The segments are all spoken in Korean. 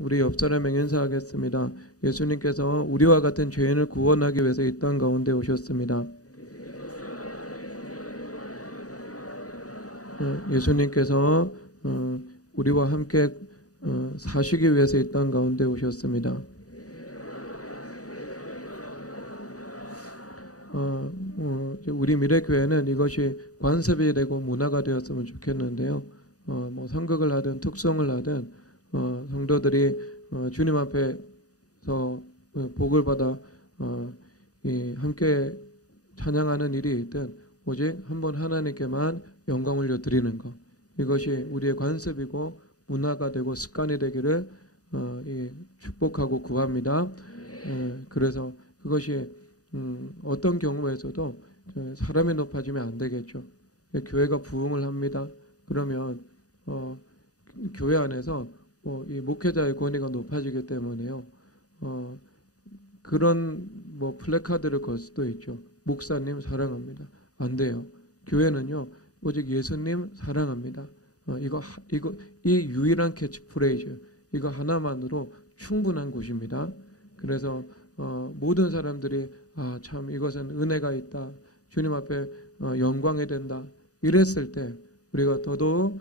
우리 옆 사람에게 인사하겠습니다. 예수님께서 우리와 같은 죄인을 구원하기 위해서 이 땅 가운데 오셨습니다. 예수님께서 우리와 함께 사시기 위해서 이 땅 가운데 오셨습니다. 우리 미래교회는 이것이 관습이 되고 문화가 되었으면 좋겠는데요. 뭐 선극을 하든 특송을 하든 성도들이 주님 앞에서 복을 받아 함께 찬양하는 일이 있든 오직 한 번 하나님께만 영광 올려드리는 것, 이것이 우리의 관습이고 문화가 되고 습관이 되기를 축복하고 구합니다. 그래서 그것이 어떤 경우에서도 사람이 높아지면 안 되겠죠. 교회가 부흥을 합니다. 그러면 교회 안에서 이 목회자의 권위가 높아지기 때문에요. 그런 플래카드를 걸 수도 있죠. 목사님 사랑합니다. 안 돼요. 교회는요, 오직 예수님 사랑합니다. 이 유일한 캐치프레이즈, 이거 하나만으로 충분한 곳입니다. 그래서 모든 사람들이 참 이것은 은혜가 있다, 주님 앞에 영광이 된다, 이랬을 때 우리가 더더욱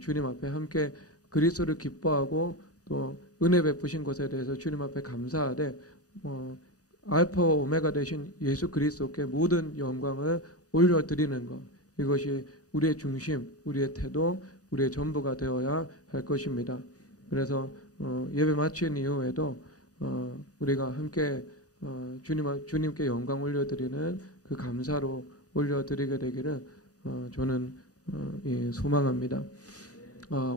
주님 앞에 함께 그리스도를 기뻐하고 또 은혜 베푸신 것에 대해서 주님 앞에 감사하되 알파와 오메가 되신 예수 그리스도께 모든 영광을 올려드리는 것, 이것이 우리의 중심, 우리의 태도, 우리의 전부가 되어야 할 것입니다. 그래서 예배 마친 이후에도 우리가 함께 주님께 영광 올려드리는 그 감사로 올려드리게 되기를 저는 소망합니다.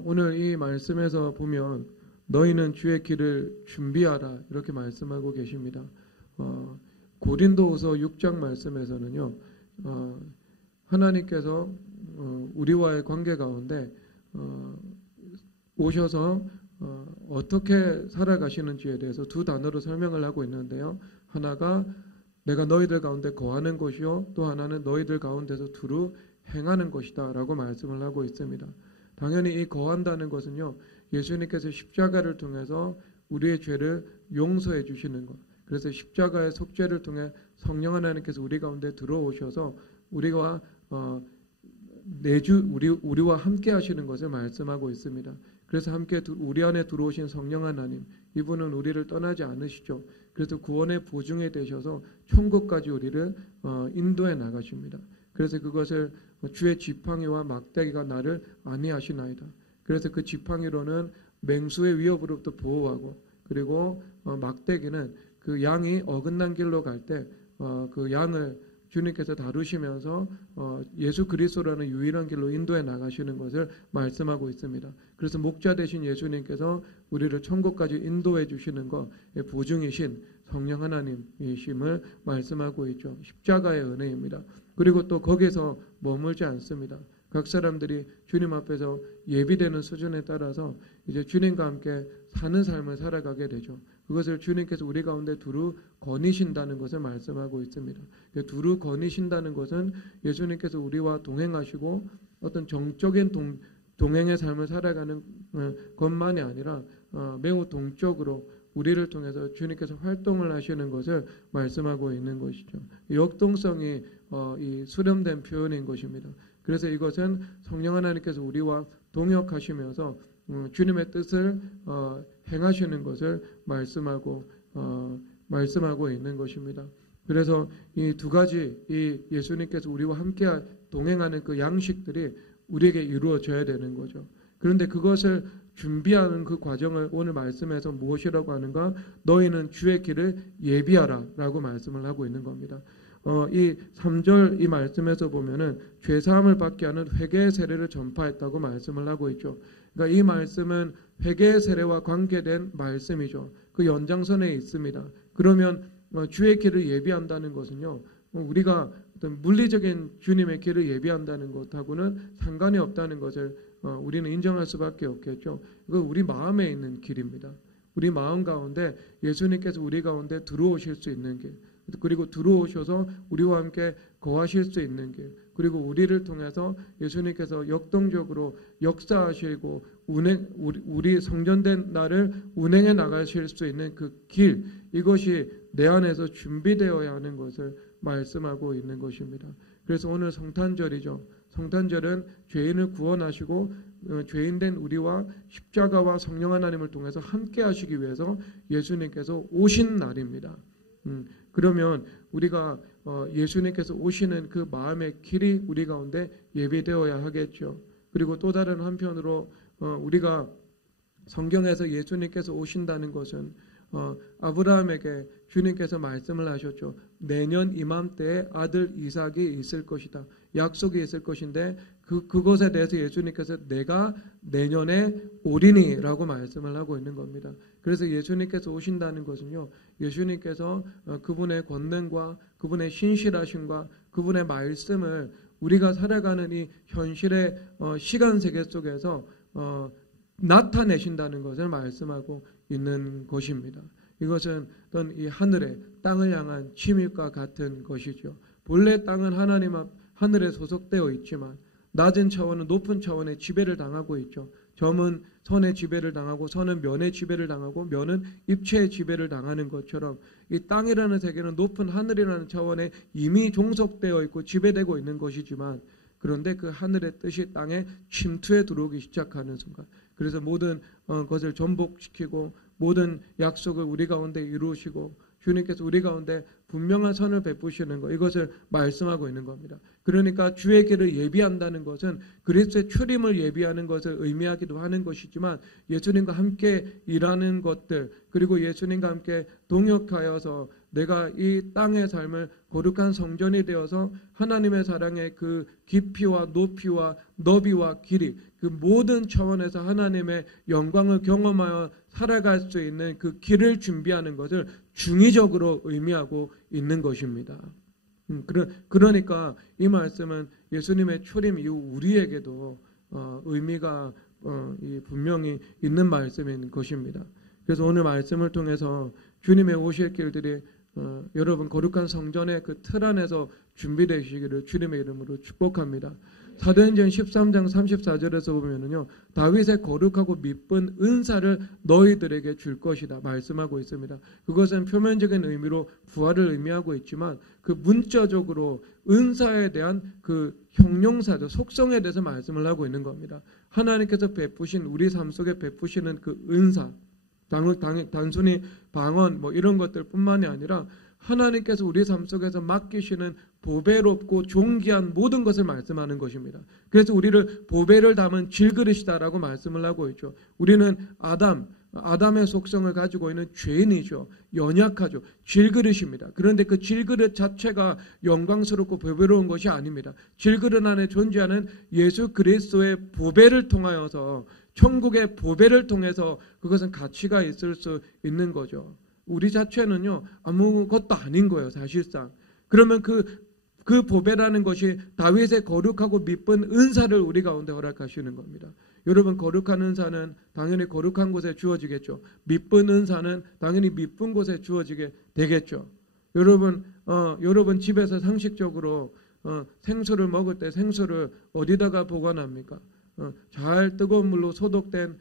오늘 이 말씀에서 보면 너희는 주의 길을 준비하라, 이렇게 말씀하고 계십니다. 고린도후서 6장 말씀에서는요, 하나님께서 우리와의 관계 가운데 오셔서 어떻게 살아가시는지에 대해서 두 단어로 설명을 하고 있는데요. 하나가 내가 너희들 가운데 거하는 것이요, 또 하나는 너희들 가운데서 두루 행하는 것이다 라고 말씀을 하고 있습니다. 당연히 이 거한다는 것은요, 예수님께서 십자가를 통해서 우리의 죄를 용서해 주시는 것, 그래서 십자가의 속죄를 통해 성령 하나님께서 우리 가운데 들어오셔서 우리와 우리와 함께 하시는 것을 말씀하고 있습니다. 그래서 함께 우리 안에 들어오신 성령 하나님, 이분은 우리를 떠나지 않으시죠. 그래서 구원의 보증이 되셔서 천국까지 우리를 인도해 나가십니다. 그래서 그것을 주의 지팡이와 막대기가 나를 안위하시나이다. 그래서 그 지팡이로는 맹수의 위협으로부터 보호하고, 그리고 막대기는 그 양이 어긋난 길로 갈 때 그 양을 주님께서 다루시면서 예수 그리스도라는 유일한 길로 인도해 나가시는 것을 말씀하고 있습니다. 그래서 목자 되신 예수님께서 우리를 천국까지 인도해 주시는 것의 보증이신 성령 하나님이심을 말씀하고 있죠. 십자가의 은혜입니다. 그리고 또 거기서 머물지 않습니다. 각 사람들이 주님 앞에서 예비되는 수준에 따라서 이제 주님과 함께 사는 삶을 살아가게 되죠. 그것을 주님께서 우리 가운데 두루 거니신다는 것을 말씀하고 있습니다. 두루 거니신다는 것은 예수님께서 우리와 동행하시고 어떤 정적인 동행의 삶을 살아가는 것만이 아니라 매우 동적으로 우리를 통해서 주님께서 활동을 하시는 것을 말씀하고 있는 것이죠. 역동성이 이 수렴된 표현인 것입니다. 그래서 이것은 성령 하나님께서 우리와 동역하시면서 주님의 뜻을 행하시는 것을 말씀하고 있는 것입니다. 그래서 이 두 가지, 이 예수님께서 우리와 함께 동행하는 그 양식들이 우리에게 이루어져야 되는 거죠. 그런데 그것을 준비하는 그 과정을 오늘 말씀에서 무엇이라고 하는가? 너희는 주의 길을 예비하라 라고 말씀을 하고 있는 겁니다. 이 3절 이 말씀에서 보면은 죄사함을 받게 하는 회개의 세례를 전파했다고 말씀을 하고 있죠. 그러니까 이 말씀은 회개의 세례와 관계된 말씀이죠. 그 연장선에 있습니다. 그러면 주의 길을 예비한다는 것은요, 우리가 어떤 물리적인 주님의 길을 예비한다는 것하고는 상관이 없다는 것을 우리는 인정할 수밖에 없겠죠. 이건 우리 마음에 있는 길입니다. 우리 마음 가운데 예수님께서 우리 가운데 들어오실 수 있는 길, 그리고 들어오셔서 우리와 함께 거하실 수 있는 길, 그리고 우리를 통해서 예수님께서 역동적으로 역사하시고 우리 성전된 날을 운행해 나가실 수 있는 그 길, 이것이 내 안에서 준비되어야 하는 것을 말씀하고 있는 것입니다. 그래서 오늘 성탄절이죠. 성탄절은 죄인을 구원하시고 죄인된 우리와 십자가와 성령 하나님을 통해서 함께 하시기 위해서 예수님께서 오신 날입니다. 그러면 우리가 예수님께서 오시는 그 마음의 길이 우리 가운데 예비되어야 하겠죠. 그리고 또 다른 한편으로 우리가 성경에서 예수님께서 오신다는 것은 아브라함에게 주님께서 말씀을 하셨죠. 내년 이맘때에 아들 이삭이 있을 것이다. 약속이 있을 것인데 그것에 대해서 예수님께서 내가 내년에 오리니라고 말씀을 하고 있는 겁니다. 그래서 예수님께서 오신다는 것은요, 예수님께서 그분의 권능과 그분의 신실하심과 그분의 말씀을 우리가 살아가는 이 현실의 시간 세계 속에서 나타내신다는 것을 말씀하고 있는 것입니다. 이것은 어떤 이 하늘의 땅을 향한 침입과 같은 것이죠. 본래 땅은 하나님 앞 하늘에 소속되어 있지만 낮은 차원은 높은 차원의 지배를 당하고 있죠. 점은 선의 지배를 당하고 선은 면의 지배를 당하고 면은 입체의 지배를 당하는 것처럼 이 땅이라는 세계는 높은 하늘이라는 차원에 이미 종속되어 있고 지배되고 있는 것이지만, 그런데 그 하늘의 뜻이 땅에 침투해 들어오기 시작하는 순간, 그래서 모든 것을 전복시키고 모든 약속을 우리 가운데 이루시고 주님께서 우리 가운데 분명한 선을 베푸시는 것, 이것을 말씀하고 있는 겁니다. 그러니까 주의 길을 예비한다는 것은 그리스도의 출임을 예비하는 것을 의미하기도 하는 것이지만, 예수님과 함께 일하는 것들, 그리고 예수님과 함께 동역하여서 내가 이 땅의 삶을 거룩한 성전이 되어서 하나님의 사랑의 그 깊이와 높이와 너비와 길이, 그 모든 차원에서 하나님의 영광을 경험하여 살아갈 수 있는 그 길을 준비하는 것을 중의적으로 의미하고 있는 것입니다. 그러니까 이 말씀은 예수님의 출임 이후 우리에게도 의미가 분명히 있는 말씀인 것입니다. 그래서 오늘 말씀을 통해서 주님의 오실 길들이 여러분 거룩한 성전의 그 틀 안에서 준비되시기를 주님의 이름으로 축복합니다. 사도행전 13장 34절에서 보면은요, 다윗의 거룩하고 미쁜 은사를 너희들에게 줄 것이다 말씀하고 있습니다. 그것은 표면적인 의미로 부활을 의미하고 있지만 그 문자적으로 은사에 대한 그 형용사죠, 속성에 대해서 말씀을 하고 있는 겁니다. 하나님께서 베푸신 우리 삶 속에 베푸시는 그 은사, 단순히 방언 이런 것들뿐만이 아니라 하나님께서 우리 삶 속에서 맡기시는 보배롭고 존귀한 모든 것을 말씀하는 것입니다. 그래서 우리를 보배를 담은 질그릇이다라고 말씀을 하고 있죠. 우리는 아담의 속성을 가지고 있는 죄인이죠. 연약하죠. 질그릇입니다. 그런데 그 질그릇 자체가 영광스럽고 보배로운 것이 아닙니다. 질그릇 안에 존재하는 예수 그리스도의 보배를 통하여서, 천국의 보배를 통해서 그것은 가치가 있을 수 있는 거죠. 우리 자체는요, 아무것도 아닌 거예요, 사실상. 그러면 그 보배라는 것이 다윗의 거룩하고 미쁜 은사를 우리 가운데 허락하시는 겁니다. 여러분, 거룩한 은사는 당연히 거룩한 곳에 주어지겠죠. 미쁜 은사는 당연히 미쁜 곳에 주어지게 되겠죠. 여러분 집에서 상식적으로 생수를 먹을 때 생수를 어디다가 보관합니까? 잘 뜨거운 물로 소독된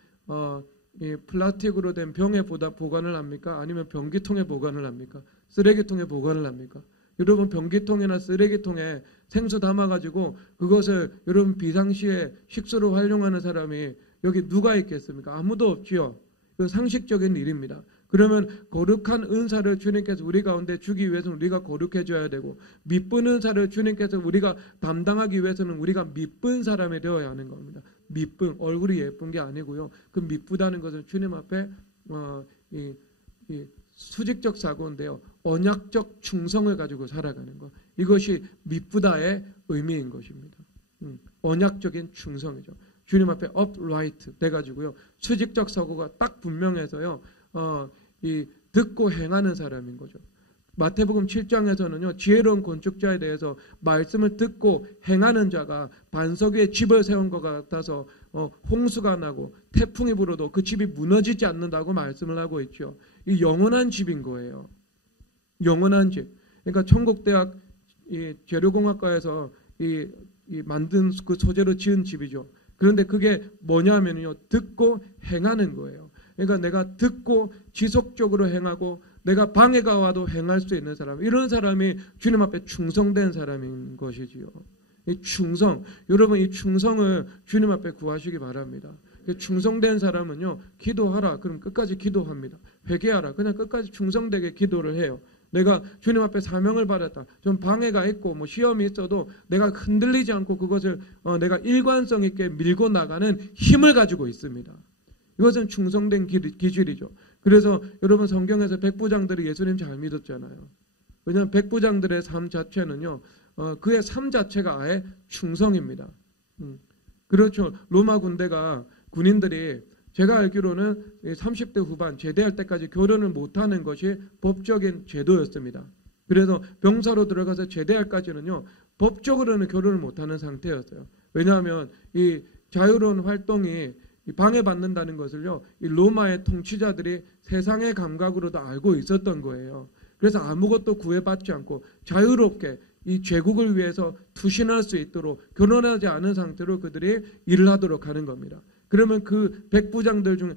이 플라스틱으로 된 병에 보관을 합니까? 아니면 변기통에 보관을 합니까? 쓰레기통에 보관을 합니까? 여러분, 변기통이나 쓰레기통에 생수 담아가지고 그것을 여러분 비상시에 식수로 활용하는 사람이 여기 누가 있겠습니까? 아무도 없지요. 이건 상식적인 일입니다. 그러면 거룩한 은사를 주님께서 우리 가운데 주기 위해서는 우리가 거룩해져야 되고, 미쁜 은사를 주님께서 우리가 담당하기 위해서는 우리가 미쁜 사람이 되어야 하는 겁니다. 미쁜, 얼굴이 예쁜 게 아니고요. 그 미쁘다는 것은 주님 앞에 이 수직적 사고인데요, 언약적 충성을 가지고 살아가는 것, 이것이 미쁘다의 의미인 것입니다. 언약적인 충성이죠. 주님 앞에 upright 돼가지고요, 수직적 사고가 딱 분명해서요, 이 듣고 행하는 사람인 거죠. 마태복음 7장에서는요, 지혜로운 건축자에 대해서 말씀을 듣고 행하는 자가 반석 위에 집을 세운 것 같아서 홍수가 나고 태풍이 불어도 그 집이 무너지지 않는다고 말씀을 하고 있죠. 이 영원한 집인 거예요. 영원한 집. 그러니까 천국대학 이 재료공학과에서 이 이 만든 그 소재로 지은 집이죠. 그런데 그게 뭐냐면요, 듣고 행하는 거예요. 그러니까 내가 듣고 지속적으로 행하고 내가 방해가 와도 행할 수 있는 사람, 이런 사람이 주님 앞에 충성된 사람인 것이지요. 이 충성, 여러분 이 충성을 주님 앞에 구하시기 바랍니다. 충성된 사람은요, 기도하라 그럼 끝까지 기도합니다. 회개하라 그냥 끝까지 충성되게 기도를 해요. 내가 주님 앞에 사명을 받았다, 좀 방해가 있고 뭐 시험이 있어도 내가 흔들리지 않고 그것을 내가 일관성 있게 밀고 나가는 힘을 가지고 있습니다. 이것은 충성된 기질이죠. 그래서 여러분 성경에서 백부장들이 예수님 잘 믿었잖아요. 왜냐하면 백부장들의 삶 자체는요, 그의 삶 자체가 아예 충성입니다. 그렇죠. 로마 군인들이 제가 알기로는 30대 후반 제대할 때까지 결혼을 못하는 것이 법적인 제도였습니다. 그래서 병사로 들어가서 제대할까지는요, 법적으로는 결혼을 못하는 상태였어요. 왜냐하면 이 자유로운 활동이 방해받는다는 것을요, 이 로마의 통치자들이 세상의 감각으로도 알고 있었던 거예요. 그래서 아무것도 구애받지 않고 자유롭게 이 제국을 위해서 투신할 수 있도록 결혼하지 않은 상태로 그들이 일을 하도록 하는 겁니다. 그러면 그 백부장들 중에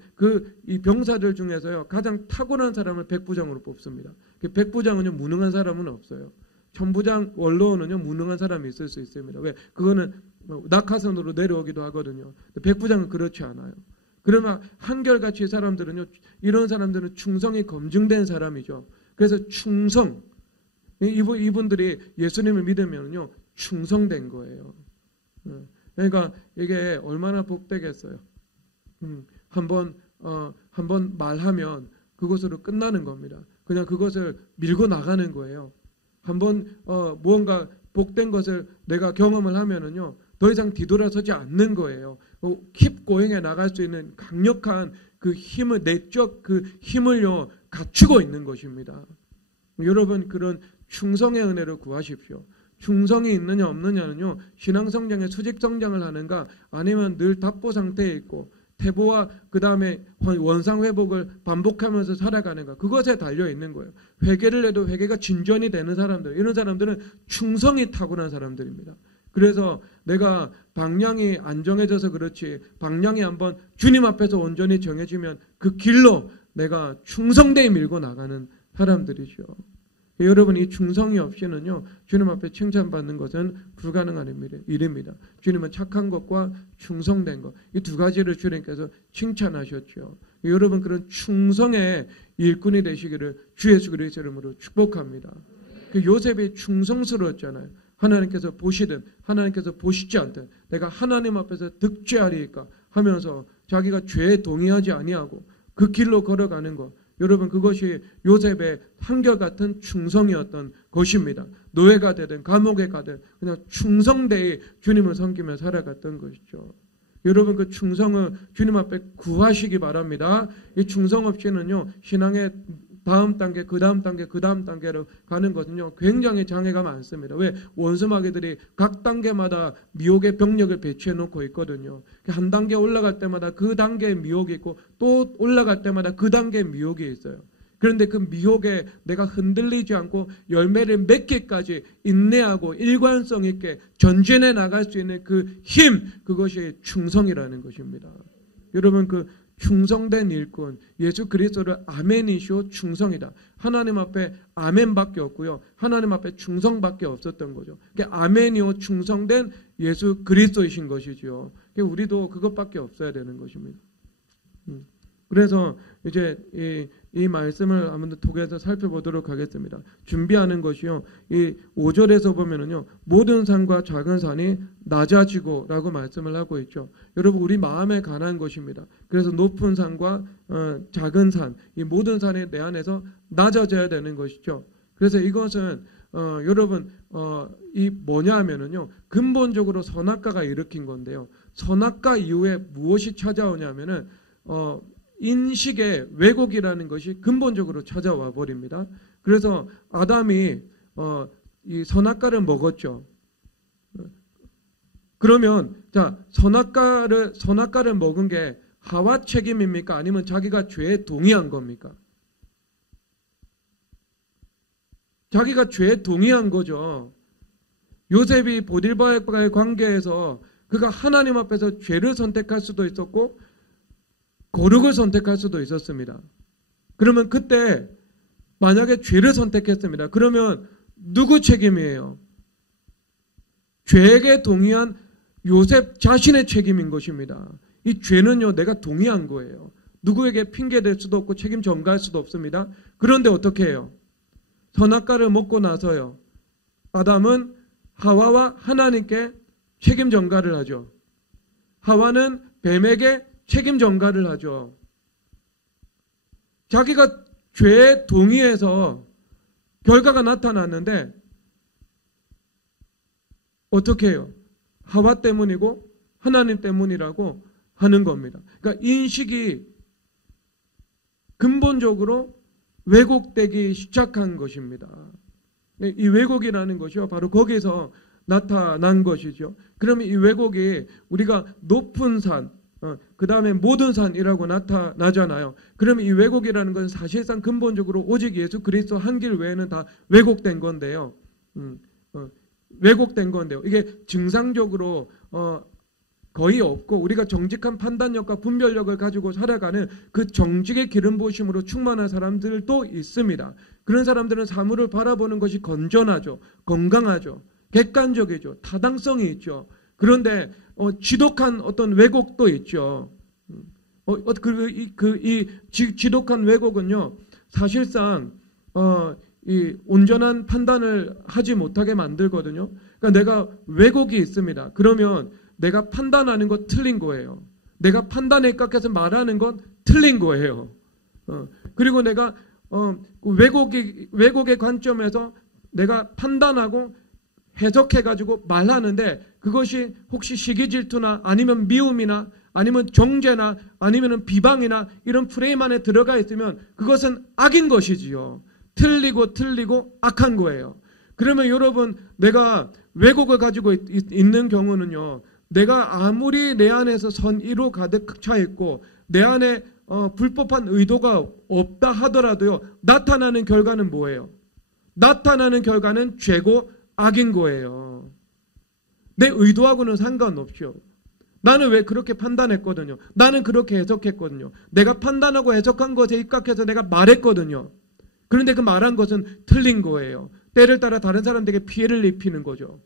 이 병사들 중에서요, 가장 탁월한 사람을 백부장으로 뽑습니다. 백부장은요, 무능한 사람은 없어요. 천부장 원로원은요, 무능한 사람이 있을 수 있습니다. 왜? 그거는 낙하산으로 내려오기도 하거든요. 백부장은 그렇지 않아요. 그러면 한결같이 사람들은요, 이런 사람들은 충성이 검증된 사람이죠. 그래서 충성, 이분들이 예수님을 믿으면요, 충성된 거예요. 그러니까 이게 얼마나 복되겠어요. 한번 말하면 그것으로 끝나는 겁니다. 그냥 그것을 밀고 나가는 거예요. 한번 무언가 복된 것을 내가 경험을 하면은요, 더 이상 뒤돌아서지 않는 거예요. keep going에 나갈 수 있는 강력한 그 힘을, 내적 그 힘을요, 갖추고 있는 것입니다. 여러분 그런 충성의 은혜를 구하십시오. 충성이 있느냐 없느냐는요, 신앙 성장에 수직 성장을 하는가 아니면 늘 답보 상태에 있고 태보와 그 다음에 원상 회복을 반복하면서 살아가는가, 그것에 달려 있는 거예요. 회개를 해도 회개가 진전이 되는 사람들, 이런 사람들은 충성이 타고난 사람들입니다. 그래서 내가 방향이 안 정해져서 그렇지, 방향이 한번 주님 앞에서 온전히 정해지면 그 길로 내가 충성되게 밀고 나가는 사람들이죠. 여러분 이 충성이 없이는요, 주님 앞에 칭찬받는 것은 불가능한 일입니다. 주님은 착한 것과 충성된 것, 이 두 가지를 주님께서 칭찬하셨죠. 여러분 그런 충성의 일꾼이 되시기를 주 예수 그리스도의 이름으로 축복합니다. 요셉이 충성스러웠잖아요. 하나님께서 보시든 하나님께서 보시지 않든 내가 하나님 앞에서 득죄하리이까 하면서 자기가 죄에 동의하지 아니하고 그 길로 걸어가는 것, 여러분 그것이 요셉의 한결같은 충성이었던 것입니다. 노예가 되든 감옥에 가든 그냥 충성되이 주님을 섬기며 살아갔던 것이죠. 여러분 그 충성을 주님 앞에 구하시기 바랍니다. 이 충성 없이는요, 신앙의 다음 단계, 그 다음 단계, 그 다음 단계로 가는 것은요, 굉장히 장애가 많습니다. 왜? 원수마귀들이 각 단계마다 미혹의 병력을 배치해 놓고 있거든요. 한 단계 올라갈 때마다 그 단계의 미혹이 있고 또 올라갈 때마다 그 단계의 미혹이 있어요. 그런데 그 미혹에 내가 흔들리지 않고 열매를 맺기까지 인내하고 일관성 있게 전진해 나갈 수 있는 그 힘, 그것이 충성이라는 것입니다. 여러분 그 충성된 일꾼, 예수 그리스도를 아멘이시오 충성이다. 하나님 앞에 아멘밖에 없고요, 하나님 앞에 충성밖에 없었던 거죠. 그러니까 아멘이오 충성된 예수 그리스도이신 것이지요. 그러니까 우리도 그것밖에 없어야 되는 것입니다. 그래서 이제 이 말씀을 한번 통해서 살펴보도록 하겠습니다. 준비하는 것이요, 이 5절에서 보면은요, 모든 산과 작은 산이 낮아지고라고 말씀을 하고 있죠. 여러분 우리 마음에 관한 것입니다. 그래서 높은 산과 작은 산, 이 모든 산이 내 안에서 낮아져야 되는 것이죠. 그래서 이것은 여러분 이 뭐냐 하면은요, 근본적으로 선악과가 일으킨 건데요. 선악과 이후에 무엇이 찾아오냐면은 인식의 왜곡이라는 것이 근본적으로 찾아와 버립니다. 그래서 아담이 이 선악과를 먹었죠. 그러면 자, 선악과를 먹은 게 하와 책임입니까? 아니면 자기가 죄에 동의한 겁니까? 자기가 죄에 동의한 거죠. 요셉이 보디발과의 관계에서 그가 하나님 앞에서 죄를 선택할 수도 있었고 거룩을 선택할 수도 있었습니다. 그러면 그때 만약에 죄를 선택했습니다. 그러면 누구 책임이에요? 죄에게 동의한 요셉 자신의 책임인 것입니다. 이 죄는요, 내가 동의한 거예요. 누구에게 핑계댈 수도 없고 책임 전가할 수도 없습니다. 그런데 어떻게 해요? 선악과를 먹고 나서요, 아담은 하와와 하나님께 책임 전가를 하죠. 하와는 뱀에게 책임 전가를 하죠. 자기가 죄에 동의해서 결과가 나타났는데 어떻게 해요? 하와 때문이고 하나님 때문이라고 하는 겁니다. 그러니까 인식이 근본적으로 왜곡되기 시작한 것입니다. 이 왜곡이라는 것이요, 바로 거기서 나타난 것이죠. 그러면 이 왜곡이 우리가 높은 산, 그 다음에 모든 산이라고 나타나잖아요. 그러면 이 왜곡이라는 것은 사실상 근본적으로 오직 예수 그리스도 한 길 외에는 다 왜곡된 건데요. 왜곡된 건데요. 이게 증상적으로 거의 없고 우리가 정직한 판단력과 분별력을 가지고 살아가는 그 정직의 기름 부으심으로 충만한 사람들도 있습니다. 그런 사람들은 사물을 바라보는 것이 건전하죠. 건강하죠. 객관적이죠. 타당성이 있죠. 그런데 지독한 어떤 왜곡도 있죠. 이 지독한 왜곡은요, 사실상 이 온전한 판단을 하지 못하게 만들거든요. 그러니까 내가 왜곡이 있습니다. 그러면 내가 판단하는 것 틀린 거예요. 내가 판단에 입각해서 말하는 건 틀린 거예요. 그리고 내가 왜곡의 관점에서 내가 판단하고 해석해가지고 말하는데 그것이 혹시 시기 질투나 아니면 미움이나 아니면 정죄나 아니면 비방이나 이런 프레임 안에 들어가 있으면 그것은 악인 것이지요. 틀리고 악한 거예요. 그러면 여러분, 내가 왜곡을 가지고 있는 경우는요, 내가 아무리 내 안에서 선의로 가득 차 있고 내 안에 불법한 의도가 없다 하더라도요, 나타나는 결과는 뭐예요? 나타나는 결과는 죄고 악인 거예요. 내 의도하고는 상관없죠. 나는 왜 그렇게 판단했거든요. 나는 그렇게 해석했거든요. 내가 판단하고 해석한 것에 입각해서 내가 말했거든요. 그런데 그 말한 것은 틀린 거예요. 때를 따라 다른 사람들에게 피해를 입히는 거죠.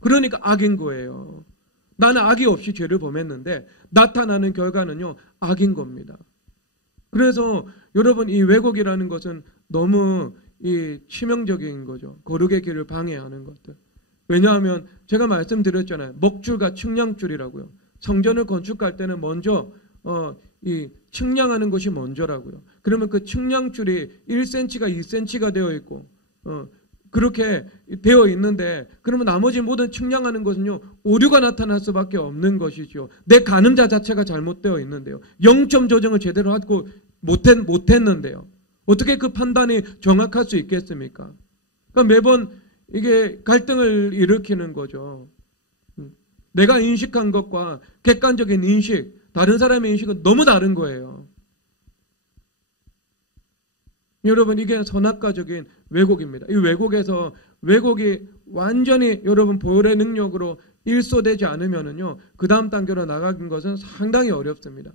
그러니까 악인 거예요. 나는 악이 없이 죄를 범했는데 나타나는 결과는요, 악인 겁니다. 그래서 여러분, 이 왜곡이라는 것은 너무 치명적인 거죠. 거룩의 길을 방해하는 것들. 왜냐하면 제가 말씀드렸잖아요. 먹줄과 측량줄이라고요. 성전을 건축할 때는 먼저 이 측량하는 것이 먼저라고요. 그러면 그 측량줄이 1cm가 2cm가 되어 있고 그렇게 되어 있는데, 그러면 나머지 모든 측량하는 것은요, 오류가 나타날 수밖에 없는 것이죠. 내 가늠자 자체가 잘못되어 있는데요. 0점 조정을 제대로 하고 못했는데요. 어떻게 그 판단이 정확할 수 있겠습니까? 그러니까 매번 이게 갈등을 일으키는 거죠. 내가 인식한 것과 객관적인 인식, 다른 사람의 인식은 너무 다른 거예요. 여러분, 이게 선악과적인 왜곡입니다. 이 왜곡에서 왜곡이 완전히 여러분 보혈의 능력으로 일소되지 않으면은요, 그 다음 단계로 나가는 것은 상당히 어렵습니다.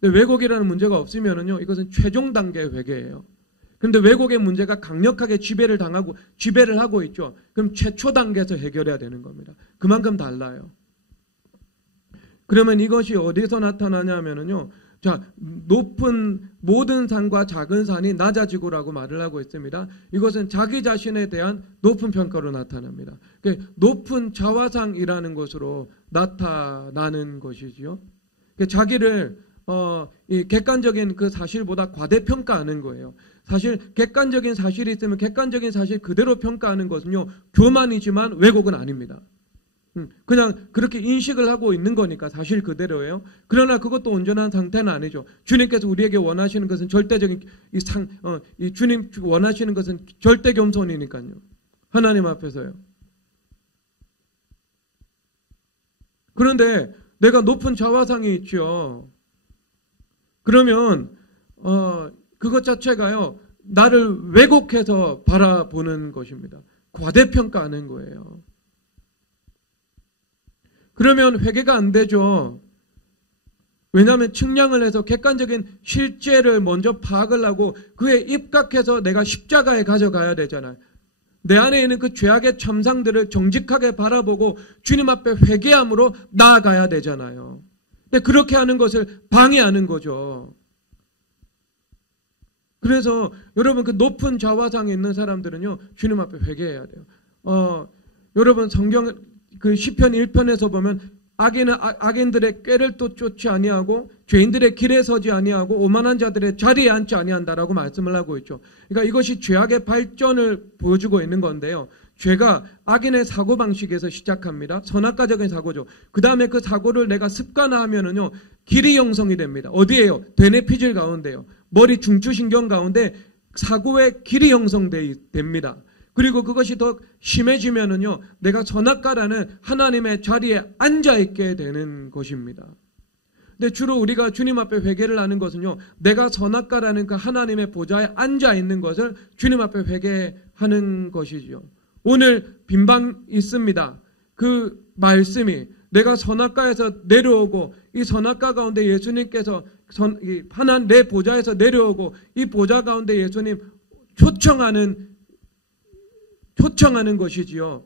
근데 왜곡이라는 문제가 없으면은요, 이것은 최종 단계의 회개예요. 그런데 왜곡의 문제가 강력하게 지배를 하고 있죠. 그럼 최초 단계에서 해결해야 되는 겁니다. 그만큼 달라요. 그러면 이것이 어디서 나타나냐면은요, 자, 높은 모든 산과 작은 산이 낮아지고라고 말을 하고 있습니다. 이것은 자기 자신에 대한 높은 평가로 나타납니다. 높은 자화상이라는 것으로 나타나는 것이지요. 자기를 이 객관적인 그 사실보다 과대평가하는 거예요. 사실 객관적인 사실이 있으면 객관적인 사실 그대로 평가하는 것은요, 교만이지만 왜곡은 아닙니다. 그냥 그렇게 인식을 하고 있는 거니까 사실 그대로예요. 그러나 그것도 온전한 상태는 아니죠. 주님께서 우리에게 원하시는 것은 절대적인 주님 원하시는 것은 절대 겸손이니까요. 하나님 앞에서요. 그런데 내가 높은 자화상이 있죠. 그러면 그것 자체가요, 나를 왜곡해서 바라보는 것입니다. 과대평가하는 거예요. 그러면 회개가 안 되죠. 왜냐하면 측량을 해서 객관적인 실제를 먼저 파악을 하고 그에 입각해서 내가 십자가에 가져가야 되잖아요. 내 안에 있는 그 죄악의 참상들을 정직하게 바라보고 주님 앞에 회개함으로 나아가야 되잖아요. 근데 그렇게 하는 것을 방해하는 거죠. 그래서 여러분 그 높은 자화상에 있는 사람들은요, 주님 앞에 회개해야 돼요. 여러분 성경 그 시편 1편에서 보면 악인들의 꾀를 또 쫓지 아니하고 죄인들의 길에 서지 아니하고 오만한 자들의 자리에 앉지 아니한다라고 말씀을 하고 있죠. 그러니까 이것이 죄악의 발전을 보여주고 있는 건데요. 죄가 악인의 사고방식에서 시작합니다. 선악과적인 사고죠. 그 다음에 그 사고를 내가 습관화하면은요, 길이 형성이 됩니다. 어디에요? 되뇌피질 가운데요. 머리 중추신경 가운데 사고의 길이 형성됩니다. 그리고 그것이 더 심해지면은요, 내가 선악과라는 하나님의 자리에 앉아있게 되는 것입니다. 근데 주로 우리가 주님 앞에 회개를 하는 것은요, 내가 선악과라는 그 하나님의 보좌에 앉아있는 것을 주님 앞에 회개하는 것이지요. 오늘 빈방 있습니다. 그 말씀이 내가 선악과에서 내려오고 이 선악과 가운데 예수님께서 하나님 내 보좌에서 내려오고 이 보좌 가운데 예수님 초청하는 것이지요.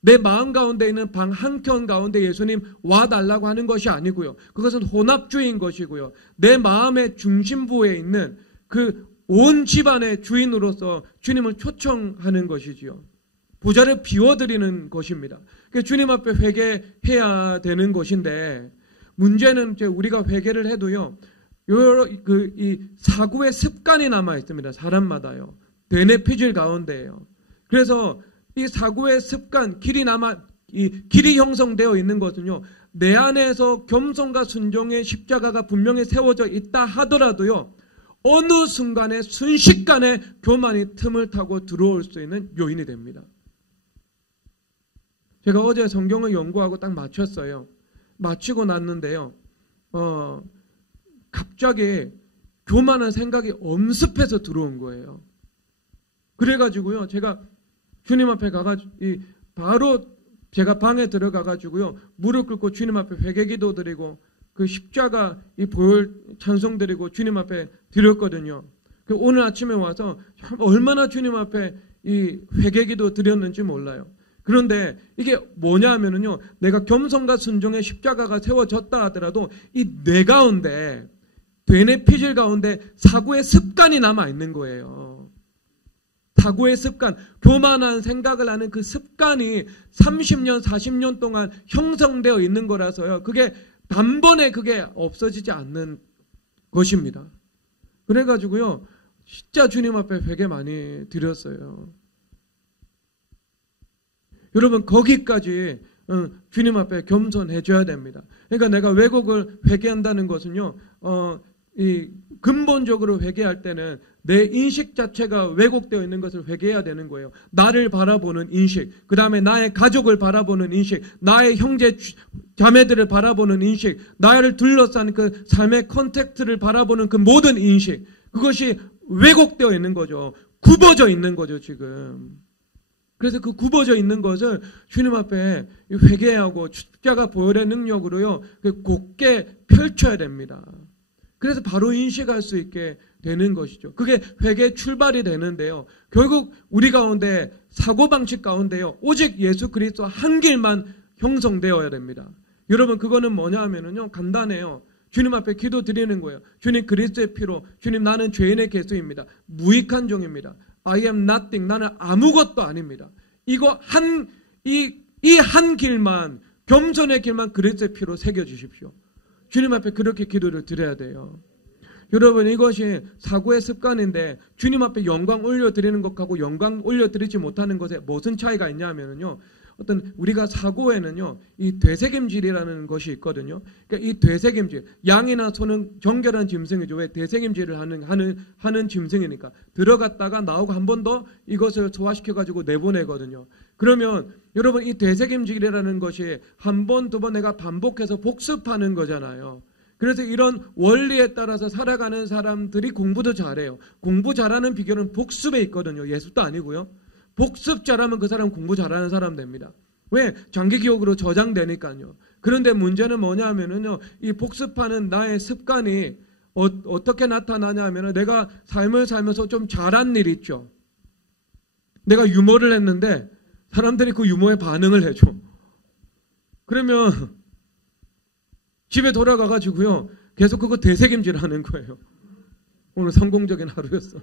내 마음 가운데 있는 방 한켠 가운데 예수님 와달라고 하는 것이 아니고요. 그것은 혼합주의인 것이고요. 내 마음의 중심부에 있는 그 온 집안의 주인으로서 주님을 초청하는 것이지요. 보좌를 비워드리는 것입니다. 주님 앞에 회개해야 되는 것인데, 문제는 이제 우리가 회개를 해도요, 이 사고의 습관이 남아 있습니다. 사람마다요. 되뇌피질 가운데예요. 그래서 이 사고의 습관, 길이 형성되어 있는 것은요, 내 안에서 겸손과 순종의 십자가가 분명히 세워져 있다 하더라도요, 어느 순간에 순식간에 교만이 틈을 타고 들어올 수 있는 요인이 됩니다. 제가 어제 성경을 연구하고 딱 마쳤어요. 마치고 났는데요, 갑자기 교만한 생각이 엄습해서 들어온 거예요. 그래가지고요, 제가 주님 앞에 가가지고, 바로 제가 방에 들어가가지고요, 무릎 꿇고 주님 앞에 회개기도 드리고, 그 십자가 이 보혈 찬송 드리고 주님 앞에 드렸거든요. 오늘 아침에 와서 얼마나 주님 앞에 이 회개기도 드렸는지 몰라요. 그런데 이게 뭐냐 하면은요, 내가 겸손과 순종의 십자가가 세워졌다 하더라도 이 내 가운데, 되뇌피질 가운데 사고의 습관이 남아 있는 거예요. 사고의 습관, 교만한 생각을 하는 그 습관이 30년, 40년 동안 형성되어 있는 거라서요. 그게 단번에 그게 없어지지 않는 것입니다. 그래가지고요, 진짜 주님 앞에 회개 많이 드렸어요. 여러분, 거기까지 주님 앞에 겸손해져야 됩니다. 그러니까 내가 왜곡을 회개한다는 것은요, 이 근본적으로 회개할 때는 내 인식 자체가 왜곡되어 있는 것을 회개해야 되는 거예요. 나를 바라보는 인식, 그 다음에 나의 가족을 바라보는 인식, 나의 형제 자매들을 바라보는 인식, 나를 둘러싼 그 삶의 컨택트를 바라보는 그 모든 인식, 그것이 왜곡되어 있는 거죠. 굽어져 있는 거죠, 지금. 그래서 그 굽어져 있는 것을 주님 앞에 회개하고 십자가 보혈의 능력으로요, 곧게 펼쳐야 됩니다. 그래서 바로 인식할 수 있게 되는 것이죠. 그게 회개의 출발이 되는데요. 결국 우리 가운데 사고방식 가운데요, 오직 예수 그리스도 한 길만 형성되어야 됩니다. 여러분, 그거는 뭐냐 하면은요, 간단해요. 주님 앞에 기도 드리는 거예요. 주님, 그리스도의 피로, 주님, 나는 죄인의 개수입니다. 무익한 종입니다. I am nothing. 나는 아무것도 아닙니다. 이거 이 한 길만, 겸손의 길만 그리스도의 피로 새겨주십시오. 주님 앞에 그렇게 기도를 드려야 돼요. 여러분, 이것이 사고의 습관인데, 주님 앞에 영광 올려드리는 것하고 영광 올려드리지 못하는 것에 무슨 차이가 있냐면요, 어떤 우리가 사고에는요, 이 되새김질이라는 것이 있거든요. 그러니까 이 되새김질, 양이나 소는 정결한 짐승이죠. 왜? 되새김질을 하는 짐승이니까. 들어갔다가 나오고 한 번 더 이것을 소화시켜가지고 내보내거든요. 그러면 여러분, 이 되새김질이라는 것이 한 번, 두 번 내가 반복해서 복습하는 거잖아요. 그래서 이런 원리에 따라서 살아가는 사람들이 공부도 잘해요. 공부 잘하는 비결은 복습에 있거든요. 예습도 아니고요. 복습 잘하면 그 사람 공부 잘하는 사람 됩니다. 왜? 장기 기억으로 저장되니까요. 그런데 문제는 뭐냐면은요, 이 복습하는 나의 습관이 어떻게 나타나냐 하면은 내가 삶을 살면서 좀 잘한 일 있죠. 내가 유머를 했는데 사람들이 그 유머에 반응을 해줘. 그러면 집에 돌아가가지고요, 계속 그거 되새김질 하는 거예요. 오늘 성공적인 하루였어.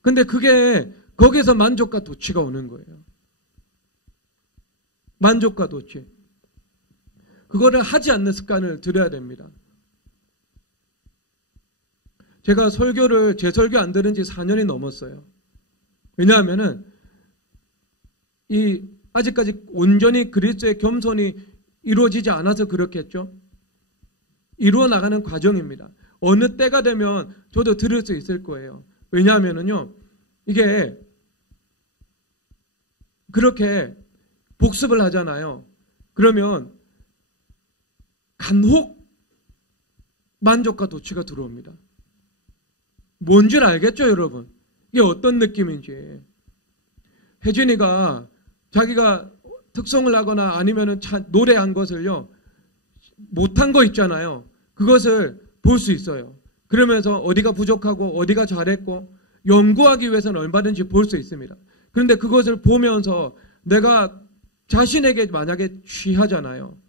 근데 그게 거기서 만족과 도취가 오는 거예요. 만족과 도취. 그거를 하지 않는 습관을 들여야 됩니다. 제가 제 설교 안 들은 지 4년이 넘었어요. 왜냐하면은 아직까지 온전히 그리스도의 겸손이 이루어지지 않아서 그렇겠죠. 이루어 나가는 과정입니다. 어느 때가 되면 저도 들을 수 있을 거예요. 왜냐하면은요, 이게 그렇게 복습을 하잖아요. 그러면 간혹 만족과 도취가 들어옵니다. 뭔지 알겠죠, 여러분? 이게 어떤 느낌인지. 혜진이가 자기가 특성을 하거나 아니면은 노래한 것을요, 못한 거 있잖아요. 그것을 볼 수 있어요. 그러면서 어디가 부족하고 어디가 잘했고 연구하기 위해서는 얼마든지 볼 수 있습니다. 그런데 그것을 보면서 내가 자신에게 만약에 취하잖아요.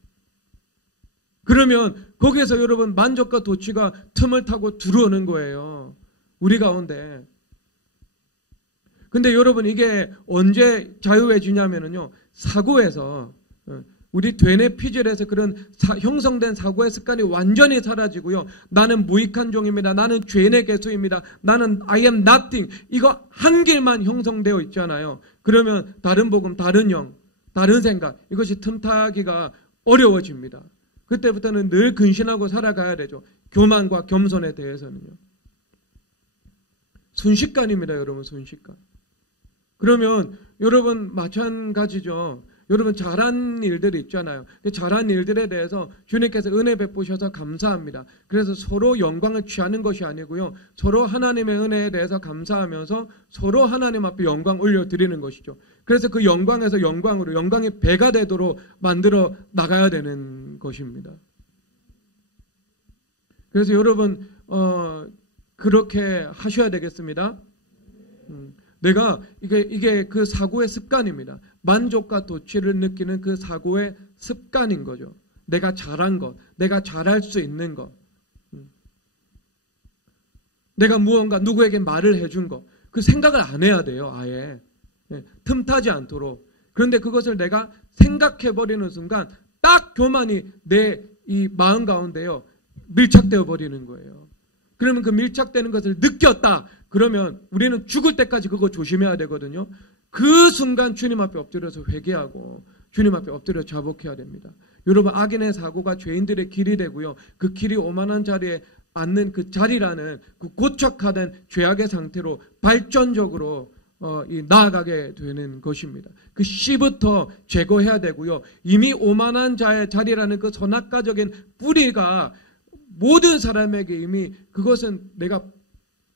그러면 거기에서 여러분 만족과 도취가 틈을 타고 들어오는 거예요. 우리 가운데. 근데 여러분 이게 언제 자유해지냐면요, 사고에서, 우리 되뇌 피질에서 그런 형성된 사고의 습관이 완전히 사라지고요. 나는 무익한 종입니다. 나는 죄인의 개수입니다. 나는 I am nothing. 이거 한 길만 형성되어 있잖아요. 그러면 다른 복음, 다른 영, 다른 생각, 이것이 틈타기가 어려워집니다. 그때부터는 늘 근신하고 살아가야 되죠. 교만과 겸손에 대해서는요. 순식간입니다, 여러분, 순식간. 그러면 여러분 마찬가지죠. 여러분 잘한 일들이 있잖아요. 잘한 일들에 대해서 주님께서 은혜 베푸셔서 감사합니다. 그래서 서로 영광을 취하는 것이 아니고요, 서로 하나님의 은혜에 대해서 감사하면서 서로 하나님 앞에 영광 올려드리는 것이죠. 그래서 그 영광에서 영광으로, 영광이 배가 되도록 만들어 나가야 되는 것입니다. 그래서 여러분 그렇게 하셔야 되겠습니다. 내가 이게 그 사고의 습관입니다. 만족과 도취를 느끼는 그 사고의 습관인 거죠. 내가 잘한 것, 내가 잘할 수 있는 것, 내가 무언가 누구에게 말을 해준 것, 그 생각을 안 해야 돼요. 아예 틈타지 않도록. 그런데 그것을 내가 생각해버리는 순간 딱 교만이 내 이 마음 가운데요 밀착되어 버리는 거예요. 그러면 그 밀착되는 것을 느꼈다. 그러면 우리는 죽을 때까지 그거 조심해야 되거든요. 그 순간 주님 앞에 엎드려서 회개하고 주님 앞에 엎드려 자복해야 됩니다. 여러분, 악인의 사고가 죄인들의 길이 되고요, 그 길이 오만한 자리에 앉는 그 자리라는 그 고착화된 죄악의 상태로 발전적으로 나아가게 되는 것입니다. 그 씨부터 제거해야 되고요, 이미 오만한 자의 자리라는 그 선악과적인 뿌리가 모든 사람에게 이미 그것은 내가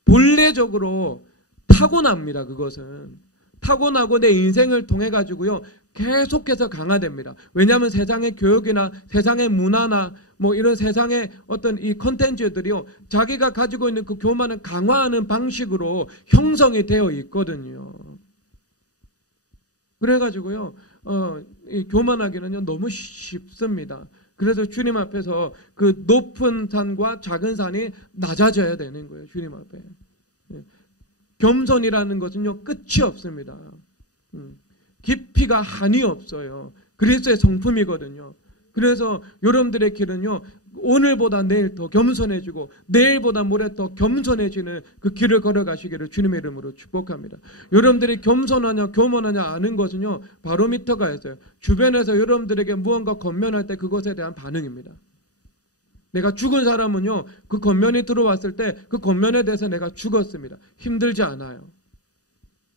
본래적으로 타고납니다. 그것은 타고나고 내 인생을 통해 가지고요 계속해서 강화됩니다. 왜냐하면 세상의 교육이나 세상의 문화나 뭐 이런 세상의 어떤 이 콘텐츠들이요, 자기가 가지고 있는 그 교만을 강화하는 방식으로 형성이 되어 있거든요. 그래가지고요 이 교만하기는요 너무 쉽습니다. 그래서 주님 앞에서 그 높은 산과 작은 산이 낮아져야 되는 거예요. 주님 앞에. 겸손이라는 것은요 끝이 없습니다. 깊이가 한이 없어요. 그리스도의 성품이거든요. 그래서 여러분들의 길은요 오늘보다 내일 더 겸손해지고 내일보다 모레 더 겸손해지는 그 길을 걸어가시기를 주님의 이름으로 축복합니다. 여러분들이 겸손하냐 교만하냐 아는 것은요 바로미터가 있어요. 주변에서 여러분들에게 무언가 권면할 때 그것에 대한 반응입니다. 내가 죽은 사람은요 그 권면이 들어왔을 때 그 권면에 대해서 내가 죽었습니다. 힘들지 않아요.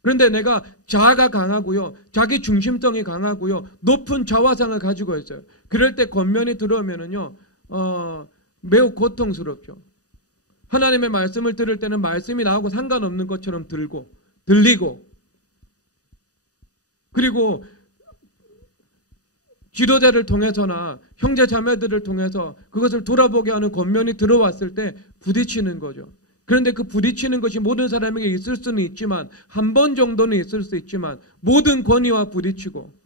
그런데 내가 자아가 강하고요, 자기 중심성이 강하고요, 높은 자화상을 가지고 있어요. 그럴 때 권면이 들어오면은요 매우 고통스럽죠. 하나님의 말씀을 들을 때는 말씀이 나하고 상관없는 것처럼 들고 들리고, 그리고 지도자를 통해서나 형제 자매들을 통해서 그것을 돌아보게 하는 권면이 들어왔을 때 부딪히는 거죠. 그런데 그 부딪히는 것이 모든 사람에게 있을 수는 있지만, 한 번 정도는 있을 수 있지만, 모든 권위와 부딪히고,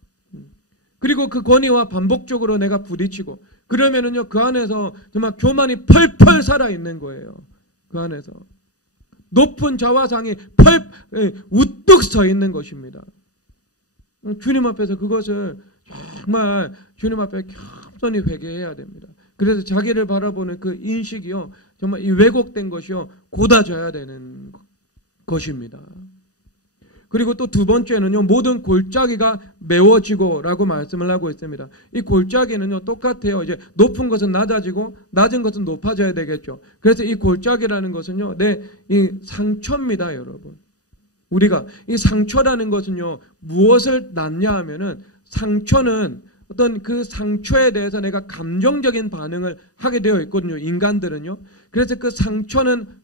그리고 그 권위와 반복적으로 내가 부딪히고, 그러면은요, 그 안에서 정말 교만이 펄펄 살아있는 거예요. 그 안에서. 높은 자화상이 우뚝 서 있는 것입니다. 주님 앞에서 그것을 정말 주님 앞에 겸손히 회개해야 됩니다. 그래서 자기를 바라보는 그 인식이요, 정말 이 왜곡된 것이요, 고다져야 되는 것입니다. 그리고 또 두 번째는요, 모든 골짜기가 메워지고라고 말씀을 하고 있습니다. 이 골짜기는요, 똑같아요. 이제 높은 것은 낮아지고 낮은 것은 높아져야 되겠죠. 그래서 이 골짜기라는 것은요, 이 상처입니다, 여러분. 우리가 이 상처라는 것은요, 무엇을 낳냐 하면은, 상처는 어떤 그 상처에 대해서 내가 감정적인 반응을 하게 되어 있거든요, 인간들은요. 그래서 그 상처는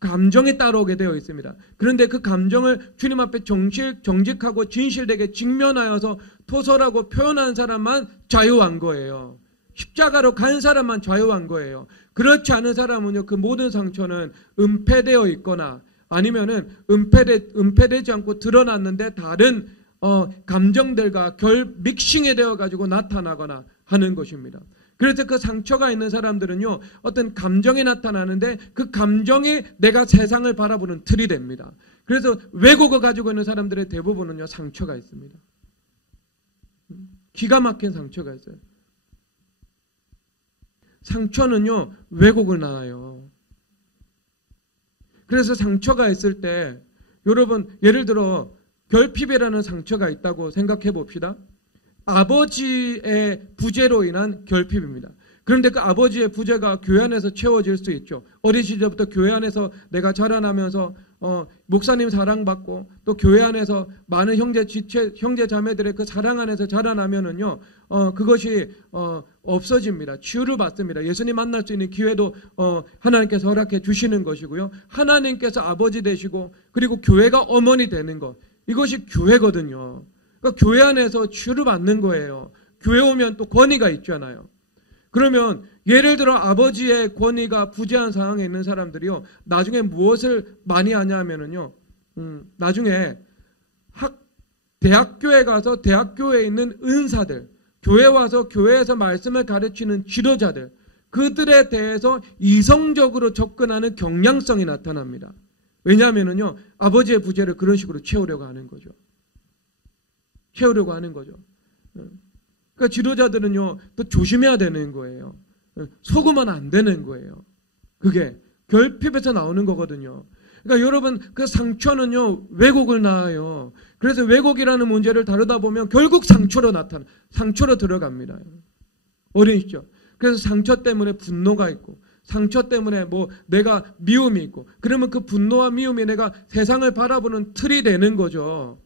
감정이 따라오게 되어 있습니다. 그런데 그 감정을 주님 앞에 정직하고 진실되게 직면하여서 토설하고 표현한 사람만 자유한 거예요. 십자가로 간 사람만 자유한 거예요. 그렇지 않은 사람은요, 그 모든 상처는 은폐되어 있거나 아니면은 은폐되지 않고 드러났는데 다른 감정들과 믹싱이 되어 가지고 나타나거나 하는 것입니다. 그래서 그 상처가 있는 사람들은요, 어떤 감정이 나타나는데 그 감정이 내가 세상을 바라보는 틀이 됩니다. 그래서 왜곡을 가지고 있는 사람들의 대부분은요, 상처가 있습니다. 기가 막힌 상처가 있어요. 상처는요, 왜곡을 낳아요. 그래서 상처가 있을 때, 여러분, 예를 들어 결핍이라는 상처가 있다고 생각해 봅시다. 아버지의 부재로 인한 결핍입니다. 그런데 그 아버지의 부재가 교회 안에서 채워질 수 있죠. 어린 시절부터 교회 안에서 내가 자라나면서 목사님 사랑받고 또 교회 안에서 많은 형제 자매들의 그 사랑 안에서 자라나면은요, 그것이 없어집니다. 치유를 받습니다. 예수님 만날 수 있는 기회도 하나님께서 허락해 주시는 것이고요. 하나님께서 아버지 되시고 그리고 교회가 어머니 되는 것, 이것이 교회거든요. 그러니까 교회 안에서 치유를 받는 거예요. 교회 오면 또 권위가 있잖아요. 그러면 예를 들어 아버지의 권위가 부재한 상황에 있는 사람들이요, 나중에 무엇을 많이 하냐 하면은요, 나중에 대학교에 가서 대학교에 있는 은사들, 교회 와서 교회에서 말씀을 가르치는 지도자들, 그들에 대해서 이성적으로 접근하는 경향성이 나타납니다. 왜냐하면은요, 아버지의 부재를 그런 식으로 채우려고 하는 거죠. 채우려고 하는 거죠. 그러니까 지도자들은요, 또 조심해야 되는 거예요. 속으면 안 되는 거예요. 그게 결핍에서 나오는 거거든요. 그러니까 여러분, 그 상처는요, 왜곡을 낳아요. 그래서 왜곡이라는 문제를 다루다 보면 결국 상처로 들어갑니다. 어린이죠. 그래서 상처 때문에 분노가 있고, 상처 때문에 내가 미움이 있고, 그러면 그 분노와 미움이 내가 세상을 바라보는 틀이 되는 거죠.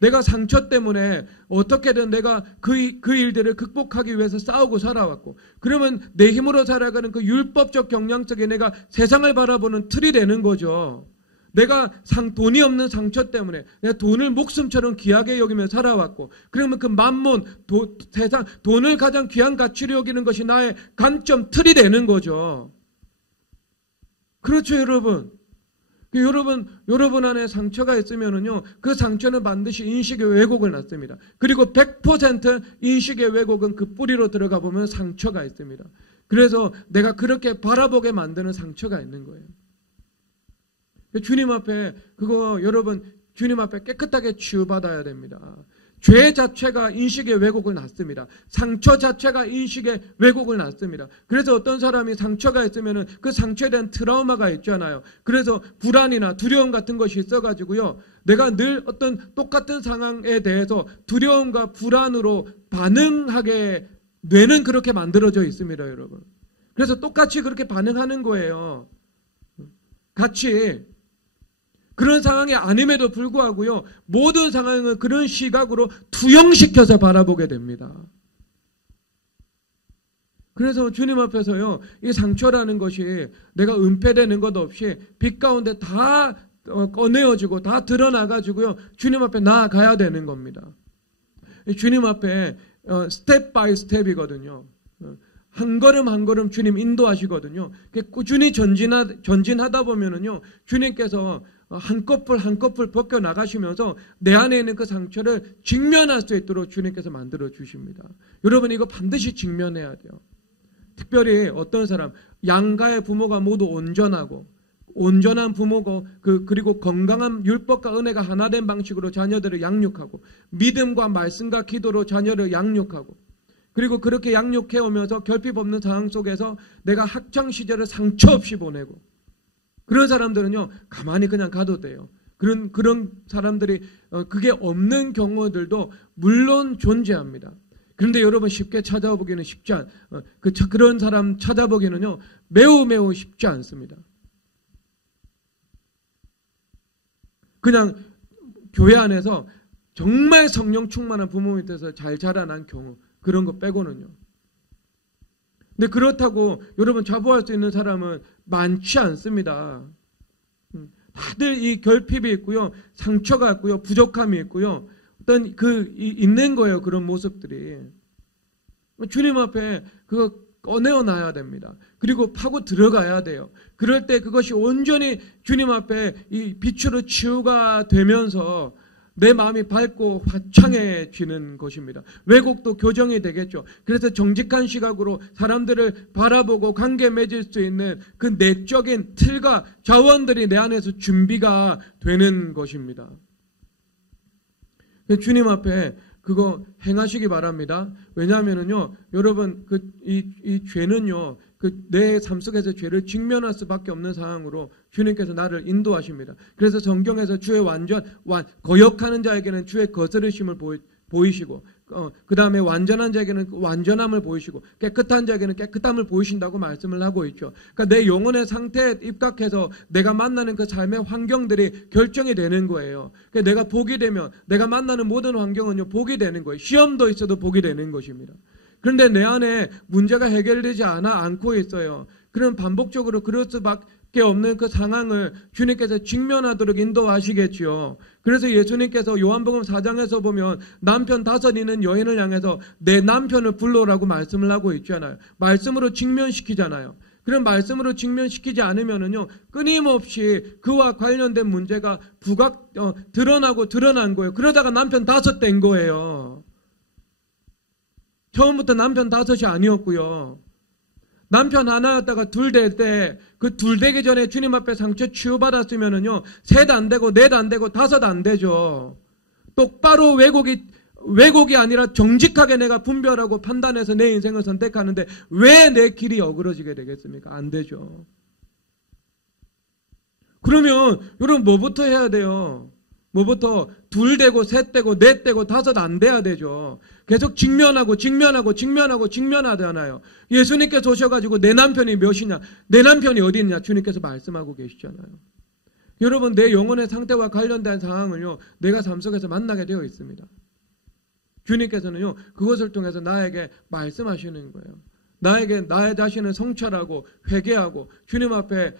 내가 상처 때문에 어떻게든 내가 그 일들을 극복하기 위해서 싸우고 살아왔고, 그러면 내 힘으로 살아가는 그 율법적 경향성에 내가 세상을 바라보는 틀이 되는 거죠. 내가 돈이 없는 상처 때문에 내가 돈을 목숨처럼 귀하게 여기며 살아왔고, 그러면 그 만몬, 세상, 돈을 가장 귀한 가치로 여기는 것이 나의 관점, 틀이 되는 거죠. 그렇죠, 여러분. 여러분 안에 상처가 있으면은요, 그 상처는 반드시 인식의 왜곡을 낳습니다. 그리고 100% 인식의 왜곡은 그 뿌리로 들어가 보면 상처가 있습니다. 그래서 내가 그렇게 바라보게 만드는 상처가 있는 거예요. 주님 앞에 여러분 주님 앞에 깨끗하게 치유받아야 됩니다. 죄 자체가 인식의 왜곡을 낳습니다. 상처 자체가 인식의 왜곡을 낳습니다. 그래서 어떤 사람이 상처가 있으면 그 상처에 대한 트라우마가 있잖아요. 그래서 불안이나 두려움 같은 것이 있어가지고요, 내가 늘 어떤 똑같은 상황에 대해서 두려움과 불안으로 반응하게 뇌는 그렇게 만들어져 있습니다, 여러분. 그래서 똑같이 그렇게 반응하는 거예요. 같이. 그런 상황이 아님에도 불구하고요, 모든 상황을 그런 시각으로 투영시켜서 바라보게 됩니다. 그래서 주님 앞에서요, 이 상처라는 것이 내가 은폐되는 것 없이 빛 가운데 다 꺼내어지고 다 드러나가지고요. 주님 앞에 나아가야 되는 겁니다. 주님 앞에 스텝 바이 스텝이거든요. 한 걸음 한 걸음 주님 인도하시거든요. 꾸준히 전진하다 보면은요, 주님께서 한꺼풀 한꺼풀 벗겨 나가시면서 내 안에 있는 그 상처를 직면할 수 있도록 주님께서 만들어 주십니다. 여러분, 이거 반드시 직면해야 돼요. 특별히 어떤 사람, 양가의 부모가 모두 온전한 부모고, 그리고 건강한 율법과 은혜가 하나 된 방식으로 자녀들을 양육하고, 믿음과 말씀과 기도로 자녀를 양육하고, 그리고 그렇게 양육해 오면서 결핍 없는 상황 속에서 내가 학창 시절을 상처 없이 보내고, 그런 사람들은요, 가만히 그냥 가도 돼요. 그런 사람들이, 그게 없는 경우들도 물론 존재합니다. 그런데 여러분, 쉽게 찾아보기는 그런 사람 찾아보기는요, 매우 쉽지 않습니다. 그냥 교회 안에서 정말 성령 충만한 부모 밑에서 잘 자라난 경우, 그런 거 빼고는요. 근데 그렇다고 여러분 자부할 수 있는 사람은 많지 않습니다. 다들 이 결핍이 있고요, 상처가 있고요, 부족함이 있고요, 어떤 있는 거예요, 그런 모습들이. 주님 앞에 그거 꺼내어놔야 됩니다. 그리고 파고 들어가야 돼요. 그럴 때 그것이 온전히 주님 앞에 이 빛으로 치유가 되면서 내 마음이 밝고 화창해지는 것입니다. 왜곡도 교정이 되겠죠. 그래서 정직한 시각으로 사람들을 바라보고 관계 맺을 수 있는 그 내적인 틀과 자원들이 내 안에서 준비가 되는 것입니다. 주님 앞에 그거 행하시기 바랍니다. 왜냐하면은요, 여러분, 이 죄는요, 내 삶 속에서 죄를 직면할 수밖에 없는 상황으로 주님께서 나를 인도하십니다. 그래서 성경에서 주의 거역하는 자에게는 주의 거스르심을 보이시고, 그 다음에 완전한 자에게는 완전함을 보이시고, 깨끗한 자에게는 깨끗함을 보이신다고 말씀을 하고 있죠. 그러니까 내 영혼의 상태에 입각해서 내가 만나는 그 삶의 환경들이 결정이 되는 거예요. 그러니까 내가 복이 되면 내가 만나는 모든 환경은요, 복이 되는 거예요. 시험도 있어도 복이 되는 것입니다. 그런데 내 안에 문제가 해결되지 않고 있어요. 그럼 반복적으로 그럴 수밖에 없는 그 상황을 주님께서 직면하도록 인도하시겠지요. 그래서 예수님께서 요한복음 4장에서 보면 남편 5 여인을 향해서 내 남편을 불러오라고 말씀을 하고 있잖아요. 말씀으로 직면시키잖아요. 그런 말씀으로 직면시키지 않으면은요, 끊임없이 그와 관련된 문제가 드러난 거예요. 그러다가 남편 5 된 거예요. 처음부터 남편 5이 아니었고요. 남편 하나였다가 2 될 때, 그 2 되기 전에 주님 앞에 상처 치유받았으면은요, 3 안 되고, 4 안 되고, 5 안 되죠. 똑바로 왜곡이 아니라 정직하게 내가 분별하고 판단해서 내 인생을 선택하는데, 왜 내 길이 어그러지게 되겠습니까? 안 되죠. 그러면, 여러분, 뭐부터 해야 돼요? 뭐부터 2 되고, 3 되고, 4 되고, 5 안 돼야 되죠. 계속 직면하잖아요. 예수님께서 오셔가지고 내 남편이 몇이냐, 내 남편이 어디 있냐, 주님께서 말씀하고 계시잖아요. 여러분, 내 영혼의 상태와 관련된 상황을요, 내가 삶 속에서 만나게 되어 있습니다. 주님께서는요, 그것을 통해서 나에게 말씀하시는 거예요. 나의 자신을 성찰하고 회개하고 주님 앞에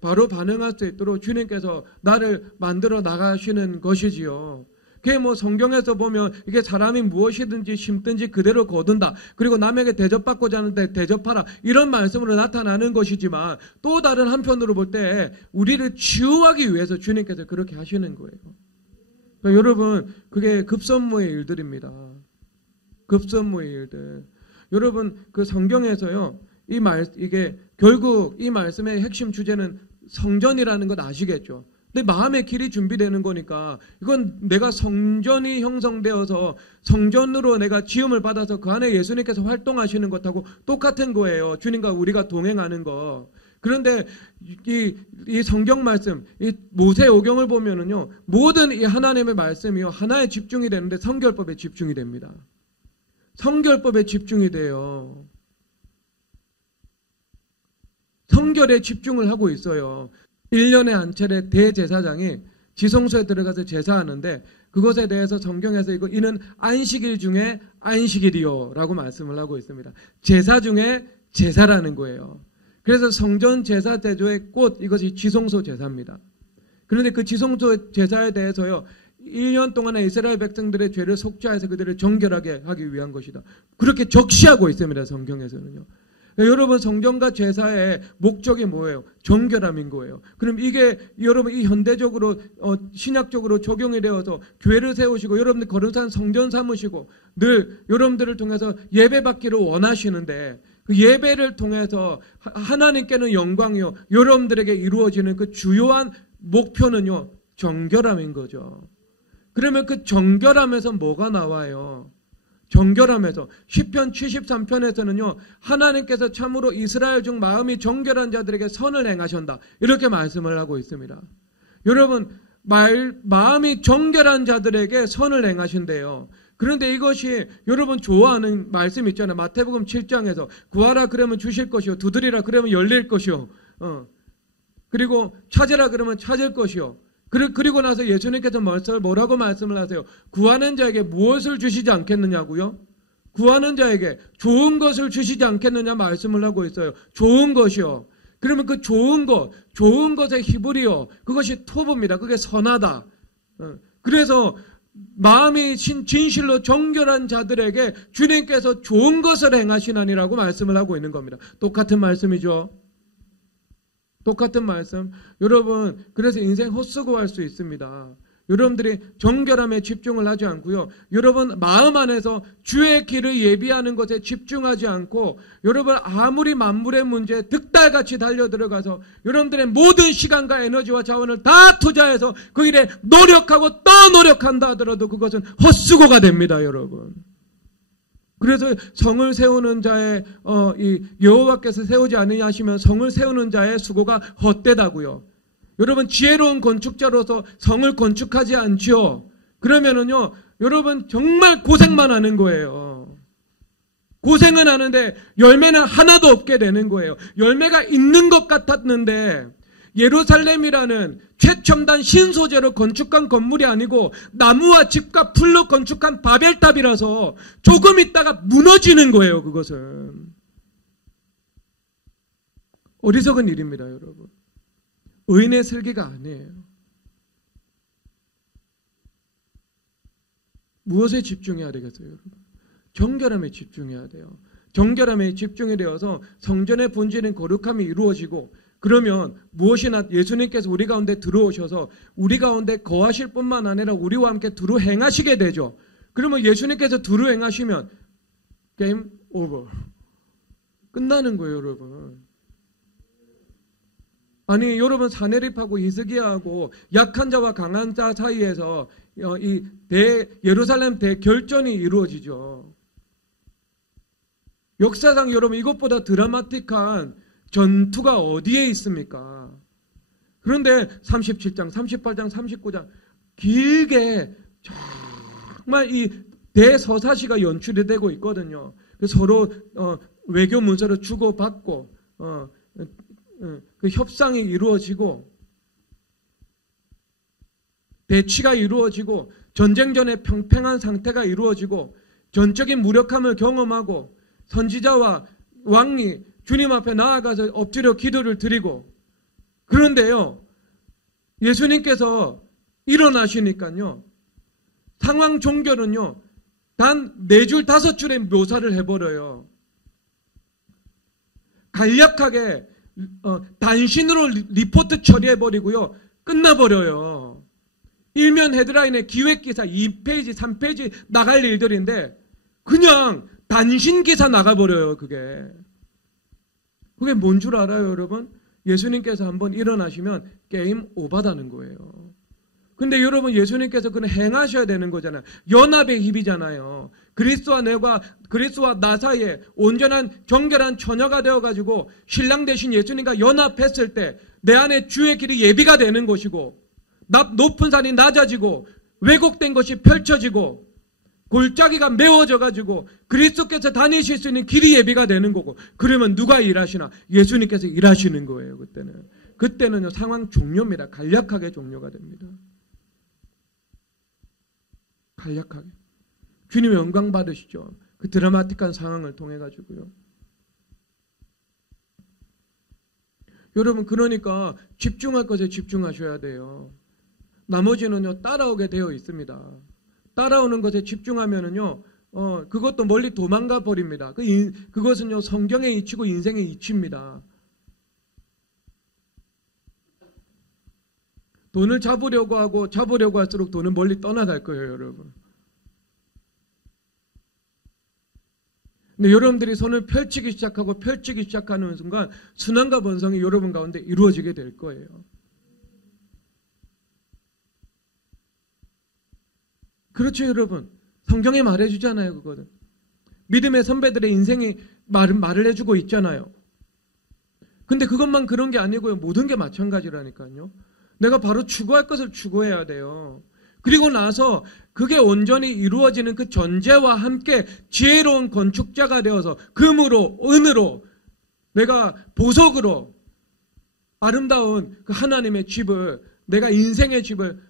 바로 반응할 수 있도록 주님께서 나를 만들어 나가시는 것이지요. 그게 성경에서 보면 이게 사람이 무엇이든지 심든지 그대로 거둔다. 그리고 남에게 대접받고자 하는데 대접하라. 이런 말씀으로 나타나는 것이지만 또 다른 한편으로 볼 때 우리를 치유하기 위해서 주님께서 그렇게 하시는 거예요. 그러니까 여러분, 그게 급선무의 일들입니다. 급선무의 일들. 여러분, 그 성경에서요, 이게 결국 이 말씀의 핵심 주제는 성전이라는 것 아시겠죠? 내 마음의 길이 준비되는 거니까 이건 내가 성전이 형성되어서 성전으로 내가 지음을 받아서 그 안에 예수님께서 활동하시는 것하고 똑같은 거예요. 주님과 우리가 동행하는 거. 그런데 이 성경 말씀, 이 모세오경을 보면은요, 모든 이 하나님의 말씀이요, 하나에 집중이 되는데 성결법에 집중이 됩니다. 성결법에 집중이 돼요. 성결에 집중을 하고 있어요. 1년에 한 차례 대제사장이 지성소에 들어가서 제사하는데 그것에 대해서 성경에서 이는 안식일 중에 안식일이요 라고 말씀을 하고 있습니다. 제사 중에 제사라는 거예요. 그래서 성전 제사 제조의 꽃, 이것이 지성소 제사입니다. 그런데 그 지성소 제사에 대해서요, 1년 동안의 이스라엘 백성들의 죄를 속죄해서 그들을 정결하게 하기 위한 것이다. 그렇게 적시하고 있습니다. 성경에서는요. 여러분, 성전과 제사의 목적이 뭐예요? 정결함인 거예요. 그럼 이게 여러분 이 현대적으로 신약적으로 적용이 되어서 교회를 세우시고 여러분들 거룩한 성전 삼으시고 늘 여러분들을 통해서 예배받기를 원하시는데, 그 예배를 통해서 하나님께는 영광이요, 여러분들에게 이루어지는 그 주요한 목표는요, 정결함인 거죠. 그러면 그 정결함에서 뭐가 나와요? 정결함에서 시편 73편에서는요, 하나님께서 참으로 이스라엘 중 마음이 정결한 자들에게 선을 행하신다, 이렇게 말씀을 하고 있습니다. 여러분, 마음이 정결한 자들에게 선을 행하신대요. 그런데 이것이 여러분 좋아하는 말씀 있잖아요. 마태복음 7장에서 구하라 그러면 주실 것이요, 두드리라 그러면 열릴 것이요, 그리고 찾으라 그러면 찾을 것이요. 그리고 나서 예수님께서 뭐라고 말씀을 하세요? 구하는 자에게 무엇을 주시지 않겠느냐고요? 구하는 자에게 좋은 것을 주시지 않겠느냐 말씀을 하고 있어요. 좋은 것이요. 그러면 그 좋은 것의 히브리어, 그것이 토브입니다. 그게 선하다. 그래서 마음이 진실로 정결한 자들에게 주님께서 좋은 것을 행하시나니라고 말씀을 하고 있는 겁니다. 똑같은 말씀이죠. 똑같은 말씀. 여러분, 그래서 인생 헛수고할 수 있습니다. 여러분들이 정결함에 집중을 하지 않고요, 여러분 마음 안에서 주의 길을 예비하는 것에 집중하지 않고, 여러분 아무리 만물의 문제에 득달같이 달려들어가서 여러분들의 모든 시간과 에너지와 자원을 다 투자해서 그 일에 노력하고 또 노력한다 하더라도 그것은 헛수고가 됩니다, 여러분. 그래서 성을 세우는 자의 이 여호와께서 세우지 아니하시면 하시면 성을 세우는 자의 수고가 헛되다고요. 여러분, 지혜로운 건축자로서 성을 건축하지 않지요. 그러면은요, 여러분 정말 고생만 하는 거예요. 고생은 하는데 열매는 하나도 없게 되는 거예요. 열매가 있는 것 같았는데, 예루살렘이라는 최첨단 신소재로 건축한 건물이 아니고 나무와 집과 풀로 건축한 바벨탑이라서 조금 있다가 무너지는 거예요. 그것은 어리석은 일입니다, 여러분. 의인의 슬기가 아니에요. 무엇에 집중해야 되겠어요, 여러분? 정결함에 집중해야 돼요. 정결함에 집중이 되어서 성전의 본질인 거룩함이 이루어지고, 그러면 무엇이나 예수님께서 우리 가운데 들어오셔서 우리 가운데 거하실 뿐만 아니라 우리와 함께 두루 행하시게 되죠. 그러면 예수님께서 두루 행하시면 게임 오버. 끝나는 거예요, 여러분. 아니, 여러분, 사내립하고 히스기야하고 약한 자와 강한 자 사이에서 이 예루살렘 대결전이 이루어지죠. 역사상 여러분 이것보다 드라마틱한 전투가 어디에 있습니까? 그런데 37장, 38장, 39장 길게 정말 이 대서사시가 연출이 되고 있거든요. 서로 외교 문서를 주고받고 그 협상이 이루어지고 대치가 이루어지고 전쟁 전에 평평한 상태가 이루어지고 전적인 무력함을 경험하고 선지자와 왕이 주님 앞에 나아가서 엎드려 기도를 드리고, 그런데요, 예수님께서 일어나시니까요, 상황 종결은요, 단 4줄 5줄의 묘사를 해버려요. 간략하게 단신으로 리포트 처리해버리고요, 끝나버려요. 일면 헤드라인에 기획기사 2페이지, 3페이지 나갈 일들인데 그냥 단신기사 나가버려요, 그게 뭔 줄 알아요, 여러분? 예수님께서 한번 일어나시면 게임 오바다는 거예요. 근데 여러분, 예수님께서 그는 행하셔야 되는 거잖아요. 연합의 힘이잖아요. 그리스도와 나 사이에 온전한 정결한 처녀가 되어가지고 신랑 대신 예수님과 연합했을 때 내 안에 주의 길이 예비가 되는 것이고, 높은 산이 낮아지고 왜곡된 것이 펼쳐지고 골짜기가 메워져가지고 그리스도께서 다니실 수 있는 길이 예비가 되는 거고, 그러면 누가 일하시나? 예수님께서 일하시는 거예요. 그때는요, 상황 종료입니다. 간략하게 종료가 됩니다. 간략하게. 주님 영광 받으시죠. 그 드라마틱한 상황을 통해 가지고요. 여러분, 그러니까 집중할 것에 집중하셔야 돼요. 나머지는요, 따라오게 되어 있습니다. 따라오는 것에 집중하면은요, 그것도 멀리 도망가 버립니다. 그것은요, 성경의 이치고 인생의 이치입니다. 돈을 잡으려고 할수록 돈은 멀리 떠나갈 거예요, 여러분. 근데 여러분들이 손을 펼치기 시작하는 순간 순환과 번성이 여러분 가운데 이루어지게 될 거예요. 그렇죠, 여러분. 성경에 말해주잖아요, 그거는. 믿음의 선배들의 인생이 말을 해주고 있잖아요. 근데 그것만 그런 게 아니고요. 모든 게 마찬가지라니까요. 내가 바로 추구할 것을 추구해야 돼요. 그리고 나서 그게 온전히 이루어지는 그 전제와 함께 지혜로운 건축자가 되어서 금으로, 은으로, 내가 보석으로 아름다운 그 하나님의 집을, 내가 인생의 집을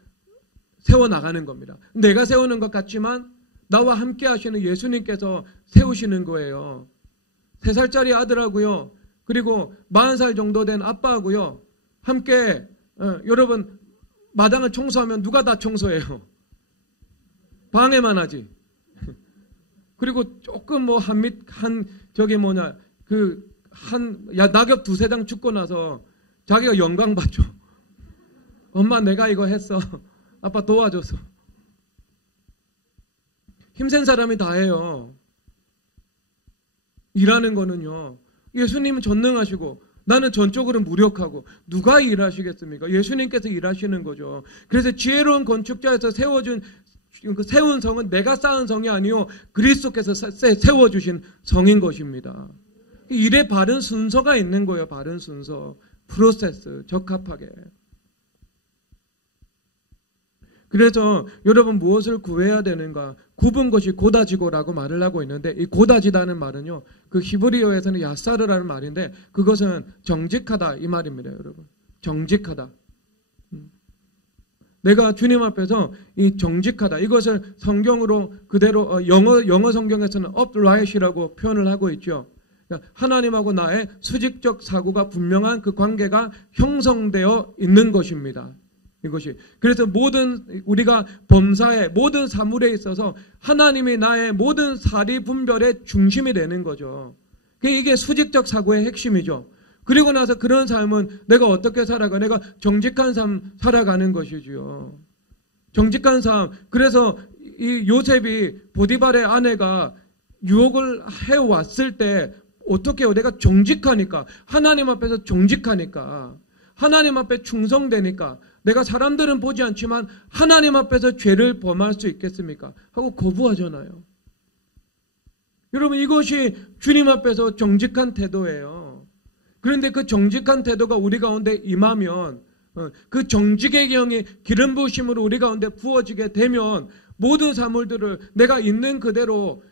세워나가는 겁니다. 내가 세우는 것 같지만 나와 함께 하시는 예수님께서 세우시는 거예요. 3살짜리 아들하고요. 그리고 40살 정도 된 아빠하고요. 함께 여러분 마당을 청소하면 누가 다 청소해요? 방해만 하지. 그리고 조금 뭐 낙엽 2-3장 죽고 나서 자기가 영광 받죠. 엄마 내가 이거 했어. 아빠 도와줘서. 힘센 사람이 다 해요. 일하는 거는요. 예수님은 전능하시고 나는 전적으로 무력하고 누가 일하시겠습니까? 예수님께서 일하시는 거죠. 그래서 지혜로운 건축자에서 세운 성은 내가 쌓은 성이 아니요 그리스도께서 세워주신 성인 것입니다. 일에 바른 순서가 있는 거예요. 바른 순서, 프로세스, 적합하게. 그래서 여러분 무엇을 구해야 되는가? 굽은 것이 고다지고라고 말을 하고 있는데 이 고다지다는 말은요. 그 히브리어에서는 야사르라는 말인데 그것은 정직하다 이 말입니다. 여러분. 정직하다. 내가 주님 앞에서 이 정직하다 이것을 성경으로 그대로 영어 성경에서는 upright이라고 표현을 하고 있죠. 하나님하고 나의 수직적 사고가 분명한 그 관계가 형성되어 있는 것입니다. 이것이. 그래서 우리가 범사에 모든 사물에 있어서 하나님이 나의 모든 사리 분별의 중심이 되는 거죠. 이게 수직적 사고의 핵심이죠. 그리고 나서 그런 삶은 내가 어떻게 살아가? 내가 정직한 삶 살아가는 것이지요. 정직한 삶. 그래서 이 요셉이 보디발의 아내가 유혹을 해왔을 때 어떻게 해요? 내가 정직하니까. 하나님 앞에서 정직하니까. 하나님 앞에 충성되니까. 내가 사람들은 보지 않지만 하나님 앞에서 죄를 범할 수 있겠습니까? 하고 거부하잖아요. 여러분 이것이 주님 앞에서 정직한 태도예요. 그런데 그 정직한 태도가 우리 가운데 임하면 그 정직의 영이 기름 부으심으로 우리 가운데 부어지게 되면 모든 사물들을 내가 있는 그대로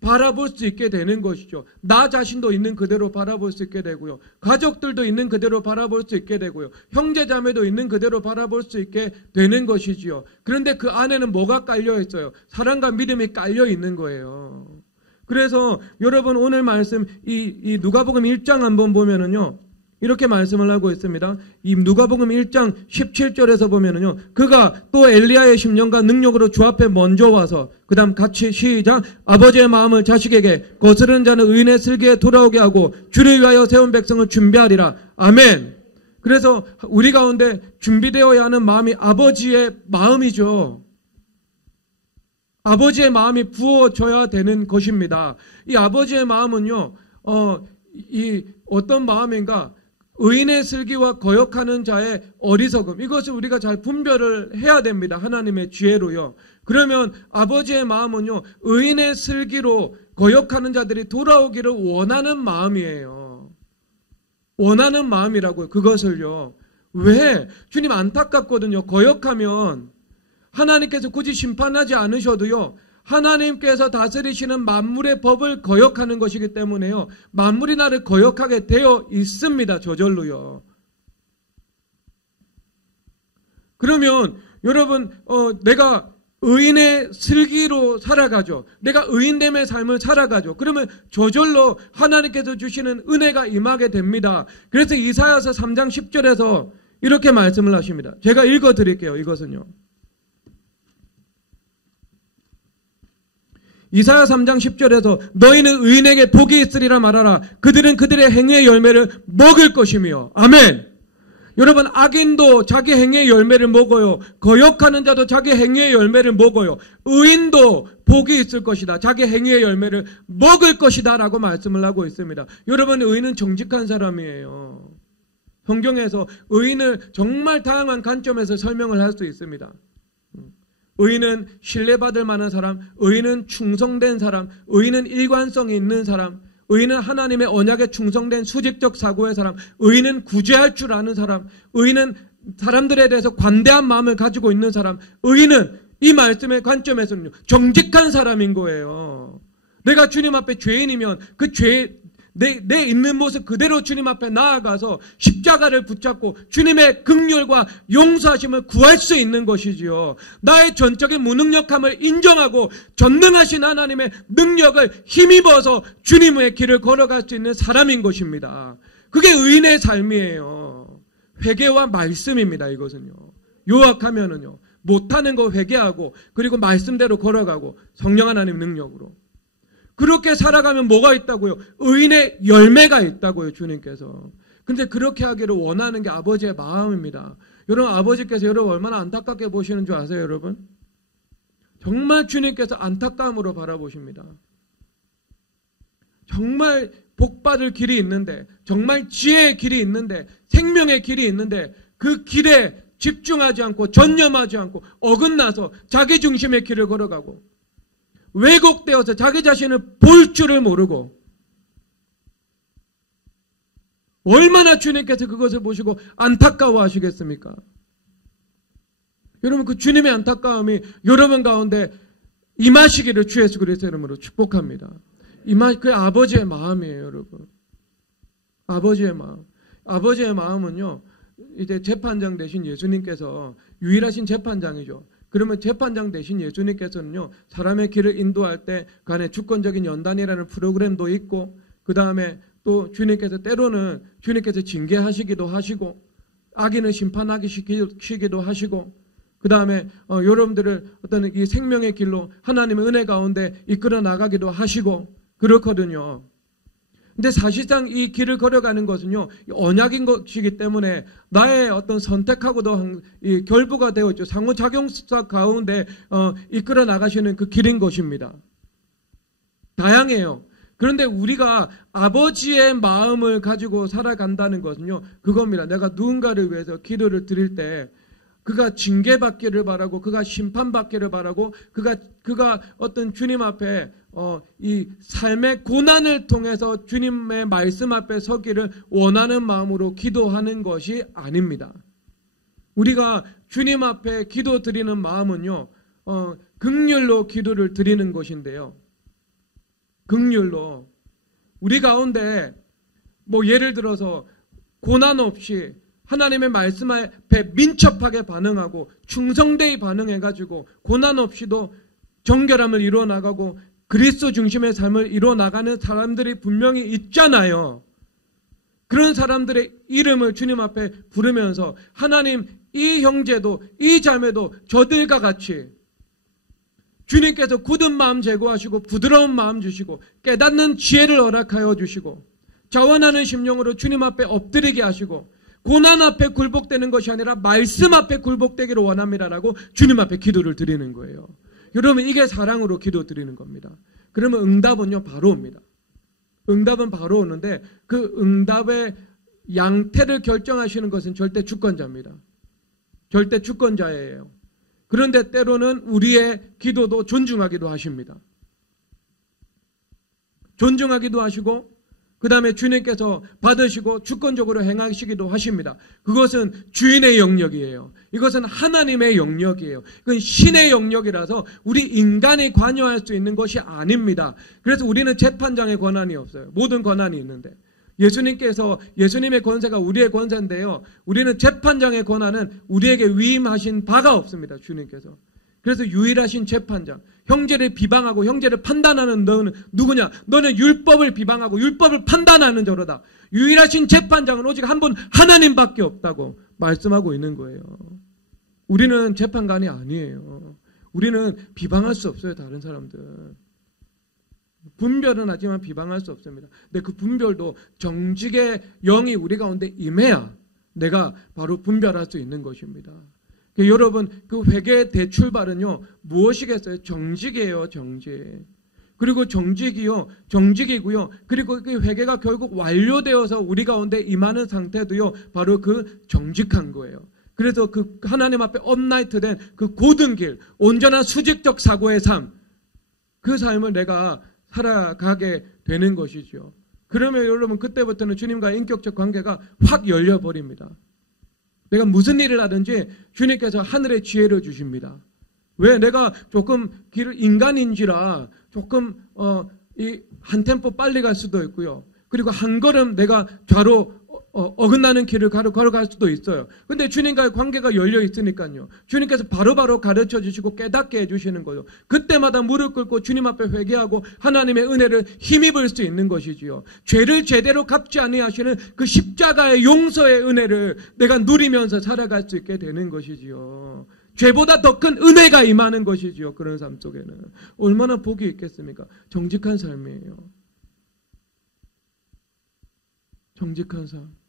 바라볼 수 있게 되는 것이죠. 나 자신도 있는 그대로 바라볼 수 있게 되고요. 가족들도 있는 그대로 바라볼 수 있게 되고요. 형제자매도 있는 그대로 바라볼 수 있게 되는 것이지요. 그런데 그 안에는 뭐가 깔려 있어요? 사랑과 믿음이 깔려 있는 거예요. 그래서 여러분 오늘 말씀 이 누가복음 1장 한번 보면은요. 이렇게 말씀을 하고 있습니다. 이 누가복음 1장 17절에서 보면은요. 그가 또 엘리야의 심령과 능력으로 주 앞에 먼저 와서 그다음 같이 시작. 아버지의 마음을 자식에게 거스르는 자는 의인의 슬기에 돌아오게 하고 주를 위하여 세운 백성을 준비하리라. 아멘. 그래서 우리 가운데 준비되어야 하는 마음이 아버지의 마음이죠. 아버지의 마음이 부어져야 되는 것입니다. 이 아버지의 마음은요. 이 어떤 마음인가? 의인의 슬기와 거역하는 자의 어리석음. 이것을 우리가 잘 분별을 해야 됩니다. 하나님의 지혜로요. 그러면 아버지의 마음은요. 의인의 슬기로 거역하는 자들이 돌아오기를 원하는 마음이에요. 원하는 마음이라고요. 그것을요. 왜? 주님 안타깝거든요. 거역하면 하나님께서 굳이 심판하지 않으셔도요. 하나님께서 다스리시는 만물의 법을 거역하는 것이기 때문에요. 만물이 나를 거역하게 되어 있습니다. 저절로요. 그러면 여러분 내가 의인의 슬기로 살아가죠. 내가 의인됨의 삶을 살아가죠. 그러면 저절로 하나님께서 주시는 은혜가 임하게 됩니다. 그래서 이사야서 3장 10절에서 이렇게 말씀을 하십니다. 제가 읽어드릴게요. 이것은요. 이사야 3장 10절에서 너희는 의인에게 복이 있으리라 말하라. 그들은 그들의 행위의 열매를 먹을 것이며. 아멘. 여러분, 악인도 자기 행위의 열매를 먹어요. 거역하는 자도 자기 행위의 열매를 먹어요. 의인도 복이 있을 것이다. 자기 행위의 열매를 먹을 것이다 라고 말씀을 하고 있습니다. 여러분, 의인은 정직한 사람이에요. 성경에서 의인을 정말 다양한 관점에서 설명을 할 수 있습니다. 의인은 신뢰받을 만한 사람, 의인은 충성된 사람, 의인은 일관성이 있는 사람, 의인은 하나님의 언약에 충성된 수직적 사고의 사람, 의인은 구제할 줄 아는 사람, 의인은 사람들에 대해서 관대한 마음을 가지고 있는 사람, 의인은 이 말씀의 관점에서는요, 정직한 사람인 거예요. 내가 주님 앞에 죄인이면 그 내 있는 모습 그대로 주님 앞에 나아가서 십자가를 붙잡고 주님의 긍휼과 용서하심을 구할 수 있는 것이지요. 나의 전적인 무능력함을 인정하고 전능하신 하나님의 능력을 힘입어서 주님의 길을 걸어갈 수 있는 사람인 것입니다. 그게 의인의 삶이에요. 회개와 말씀입니다. 이것은요. 요약하면은요, 못하는 거 회개하고 그리고 말씀대로 걸어가고 성령 하나님 능력으로 그렇게 살아가면 뭐가 있다고요? 의인의 열매가 있다고요, 주님께서. 근데 그렇게 하기를 원하는 게 아버지의 마음입니다. 여러분, 아버지께서 여러분 얼마나 안타깝게 보시는 줄 아세요, 여러분? 정말 주님께서 안타까움으로 바라보십니다. 정말 복받을 길이 있는데, 정말 지혜의 길이 있는데, 생명의 길이 있는데, 그 길에 집중하지 않고 전념하지 않고 어긋나서 자기 중심의 길을 걸어가고 왜곡되어서 자기 자신을 볼 줄을 모르고 얼마나 주님께서 그것을 보시고 안타까워하시겠습니까? 여러분, 그 주님의 안타까움이 여러분 가운데 임하시기를 주 예수 그리스도의 이름으로 축복합니다. 그 아버지의 마음이에요, 여러분. 아버지의 마음. 아버지의 마음은요, 이제 재판장 되신 예수님께서 유일하신 재판장이죠. 그러면 재판장 되신 예수님께서는요, 사람의 길을 인도할 때 간에 주권적인 연단이라는 프로그램도 있고, 그 다음에 또 주님께서 때로는 주님께서 징계하시기도 하시고, 악인을 심판하시기도 하시고, 그 다음에 여러분들을 어떤 이 생명의 길로 하나님의 은혜 가운데 이끌어 나가기도 하시고 그렇거든요. 근데 사실상 이 길을 걸어가는 것은요, 언약인 것이기 때문에 나의 어떤 선택하고도 이 결부가 되어 있죠. 상호작용사 가운데 이끌어 나가시는 그 길인 것입니다. 다양해요. 그런데 우리가 아버지의 마음을 가지고 살아간다는 것은요, 그겁니다. 내가 누군가를 위해서 기도를 드릴 때 그가 징계받기를 바라고, 그가 심판받기를 바라고, 그가 어떤 주님 앞에 이 삶의 고난을 통해서 주님의 말씀 앞에 서기를 원하는 마음으로 기도하는 것이 아닙니다. 우리가 주님 앞에 기도 드리는 마음은요, 긍휼로 기도를 드리는 것인데요. 긍휼로 우리 가운데 뭐 예를 들어서 고난 없이 하나님의 말씀 앞에 민첩하게 반응하고 충성되이 반응해가지고 고난 없이도 정결함을 이루어나가고 그리스도 중심의 삶을 이루어나가는 사람들이 분명히 있잖아요. 그런 사람들의 이름을 주님 앞에 부르면서 하나님, 이 형제도 이 자매도 저들과 같이 주님께서 굳은 마음 제거하시고 부드러운 마음 주시고 깨닫는 지혜를 허락하여 주시고 자원하는 심령으로 주님 앞에 엎드리게 하시고 고난 앞에 굴복되는 것이 아니라 말씀 앞에 굴복되기를 원합니다라고 주님 앞에 기도를 드리는 거예요. 여러분, 이게 사랑으로 기도 드리는 겁니다. 그러면 응답은요 바로 옵니다. 응답은 바로 오는데 그 응답의 양태를 결정하시는 것은 절대 주권자입니다. 절대 주권자예요. 그런데 때로는 우리의 기도도 존중하기도 하십니다. 존중하기도 하시고 그 다음에 주님께서 받으시고 주권적으로 행하시기도 하십니다. 그것은 주인의 영역이에요. 이것은 하나님의 영역이에요. 그건 신의 영역이라서 우리 인간이 관여할 수 있는 것이 아닙니다. 그래서 우리는 재판장의 권한이 없어요. 모든 권한이 있는데 예수님의 권세가 우리의 권세인데요. 우리는 재판장의 권한은 우리에게 위임하신 바가 없습니다. 주님께서. 그래서 유일하신 재판장, 형제를 비방하고 형제를 판단하는 너는 누구냐? 너는 율법을 비방하고 율법을 판단하는 자로다. 유일하신 재판장은 오직 한 분 하나님밖에 없다고 말씀하고 있는 거예요. 우리는 재판관이 아니에요. 우리는 비방할 수 없어요. 다른 사람들. 분별은 하지만 비방할 수 없습니다. 근데 그 분별도 정직의 영이 우리 가운데 임해야 내가 바로 분별할 수 있는 것입니다. 여러분, 그 회개의 대출발은요, 무엇이겠어요? 정직이에요, 정직. 그리고 정직이고요. 그리고 그 회개가 결국 완료되어서 우리 가운데 임하는 상태도요, 바로 그 정직한 거예요. 그래서 그 하나님 앞에 업라이트된 그 고든 길, 온전한 수직적 사고의 삶, 그 삶을 내가 살아가게 되는 것이죠. 그러면 여러분, 그때부터는 주님과의 인격적 관계가 확 열려버립니다. 내가 무슨 일을 하든지 주님께서 하늘의 지혜를 주십니다. 왜? 내가 조금 인간인지라 조금 한 템포 빨리 갈 수도 있고요. 그리고 한 걸음 내가 좌로 어긋나는 길을 걸어갈 수도 있어요. 근데 주님과의 관계가 열려 있으니까요. 주님께서 바로바로 가르쳐 주시고 깨닫게 해주시는 거예요. 그때마다 무릎 꿇고 주님 앞에 회개하고 하나님의 은혜를 힘입을 수 있는 것이지요. 죄를 제대로 갚지 아니하시는 그 십자가의 용서의 은혜를 내가 누리면서 살아갈 수 있게 되는 것이지요. 죄보다 더 큰 은혜가 임하는 것이지요. 그런 삶 속에는. 얼마나 복이 있겠습니까? 정직한 삶이에요. 정직한 삶.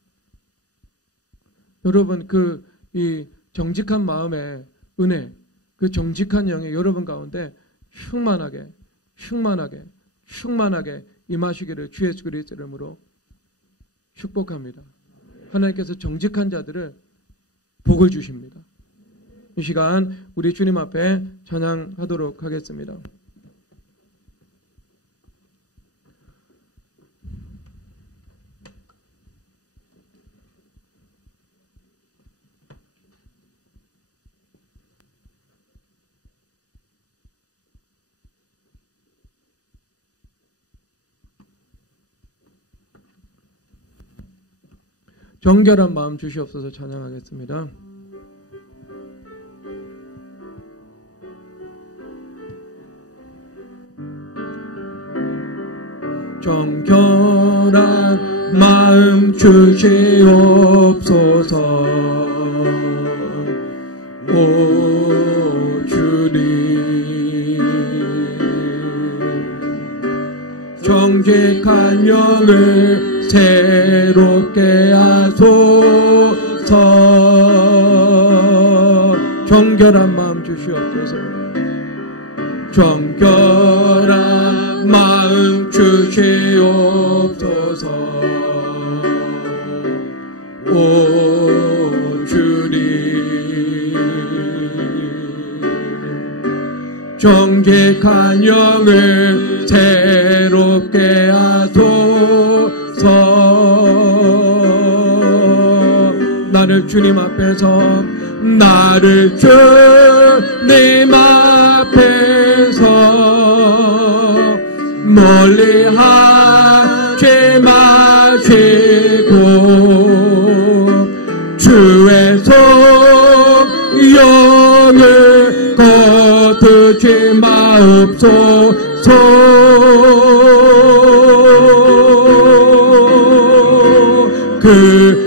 여러분, 이 정직한 마음의 은혜, 그 정직한 영이 여러분 가운데 충만하게 임하시기를 주 예수 그리스도의 이름으로 축복합니다. 하나님께서 정직한 자들을 복을 주십니다. 이 시간 우리 주님 앞에 찬양하도록 하겠습니다. 정결한 마음 주시옵소서. 찬양하겠습니다. 정결한 마음 주시옵소서. 오 주님, 정직한 영을 새롭게 하소서. 정결한 마음 주시옵소서. 정결한 마음 주시옵소서. 오 주님, 정직한 영을 새롭게 하소서. 나를 주님 앞에서 멀리 하지 마시고 주의 성령을 거두지 마옵소서. 그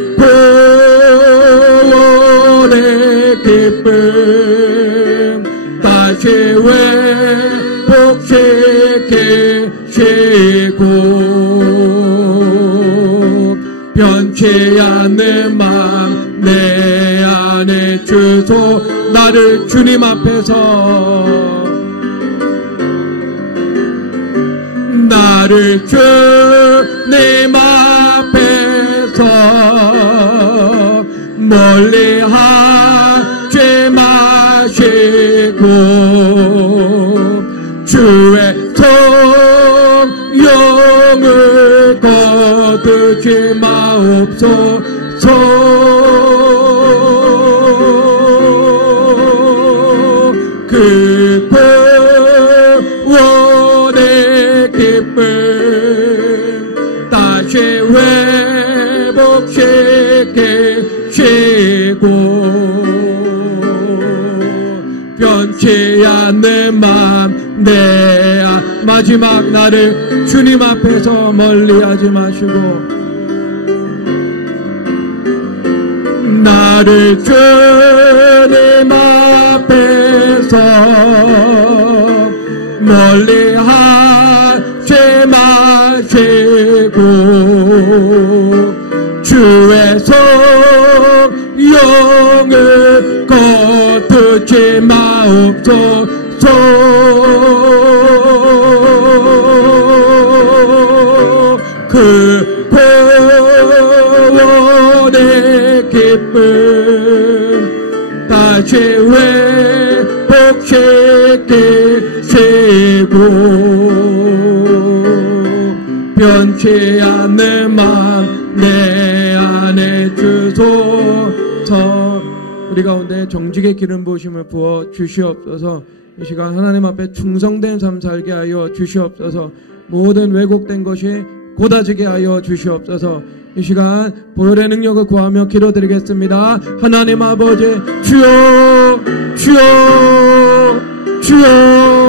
구원의 기쁨 다시 회복시키시고 변치 않는 마음 내 안에 주소. 나를 주님 앞에서 나를 주님 앞에서 멀리 하지 마시고 주의 성령을 거두지 마옵소서. 그 구원의 기쁨 다시 회복시키시고 변치 않는 마음 마지막 나를 주님 앞에서 멀리하지 마시고 나를 주님 앞에서 멀리하지 마시고 주의 성령을 거두지 마옵소서. 그 구원의 기쁨 다시 회복시키시고 변치 않는 마음 내 안에 주소서. 우리 가운데 정직의 기름 부으심을 부어 주시옵소서. 이 시간 하나님 앞에 충성된 삶 살게 하여 주시옵소서. 모든 왜곡된 것이 고다지게 하여 주시옵소서. 이 시간 보혈의 능력을 구하며 기도드리겠습니다. 하나님 아버지, 주여 주여 주여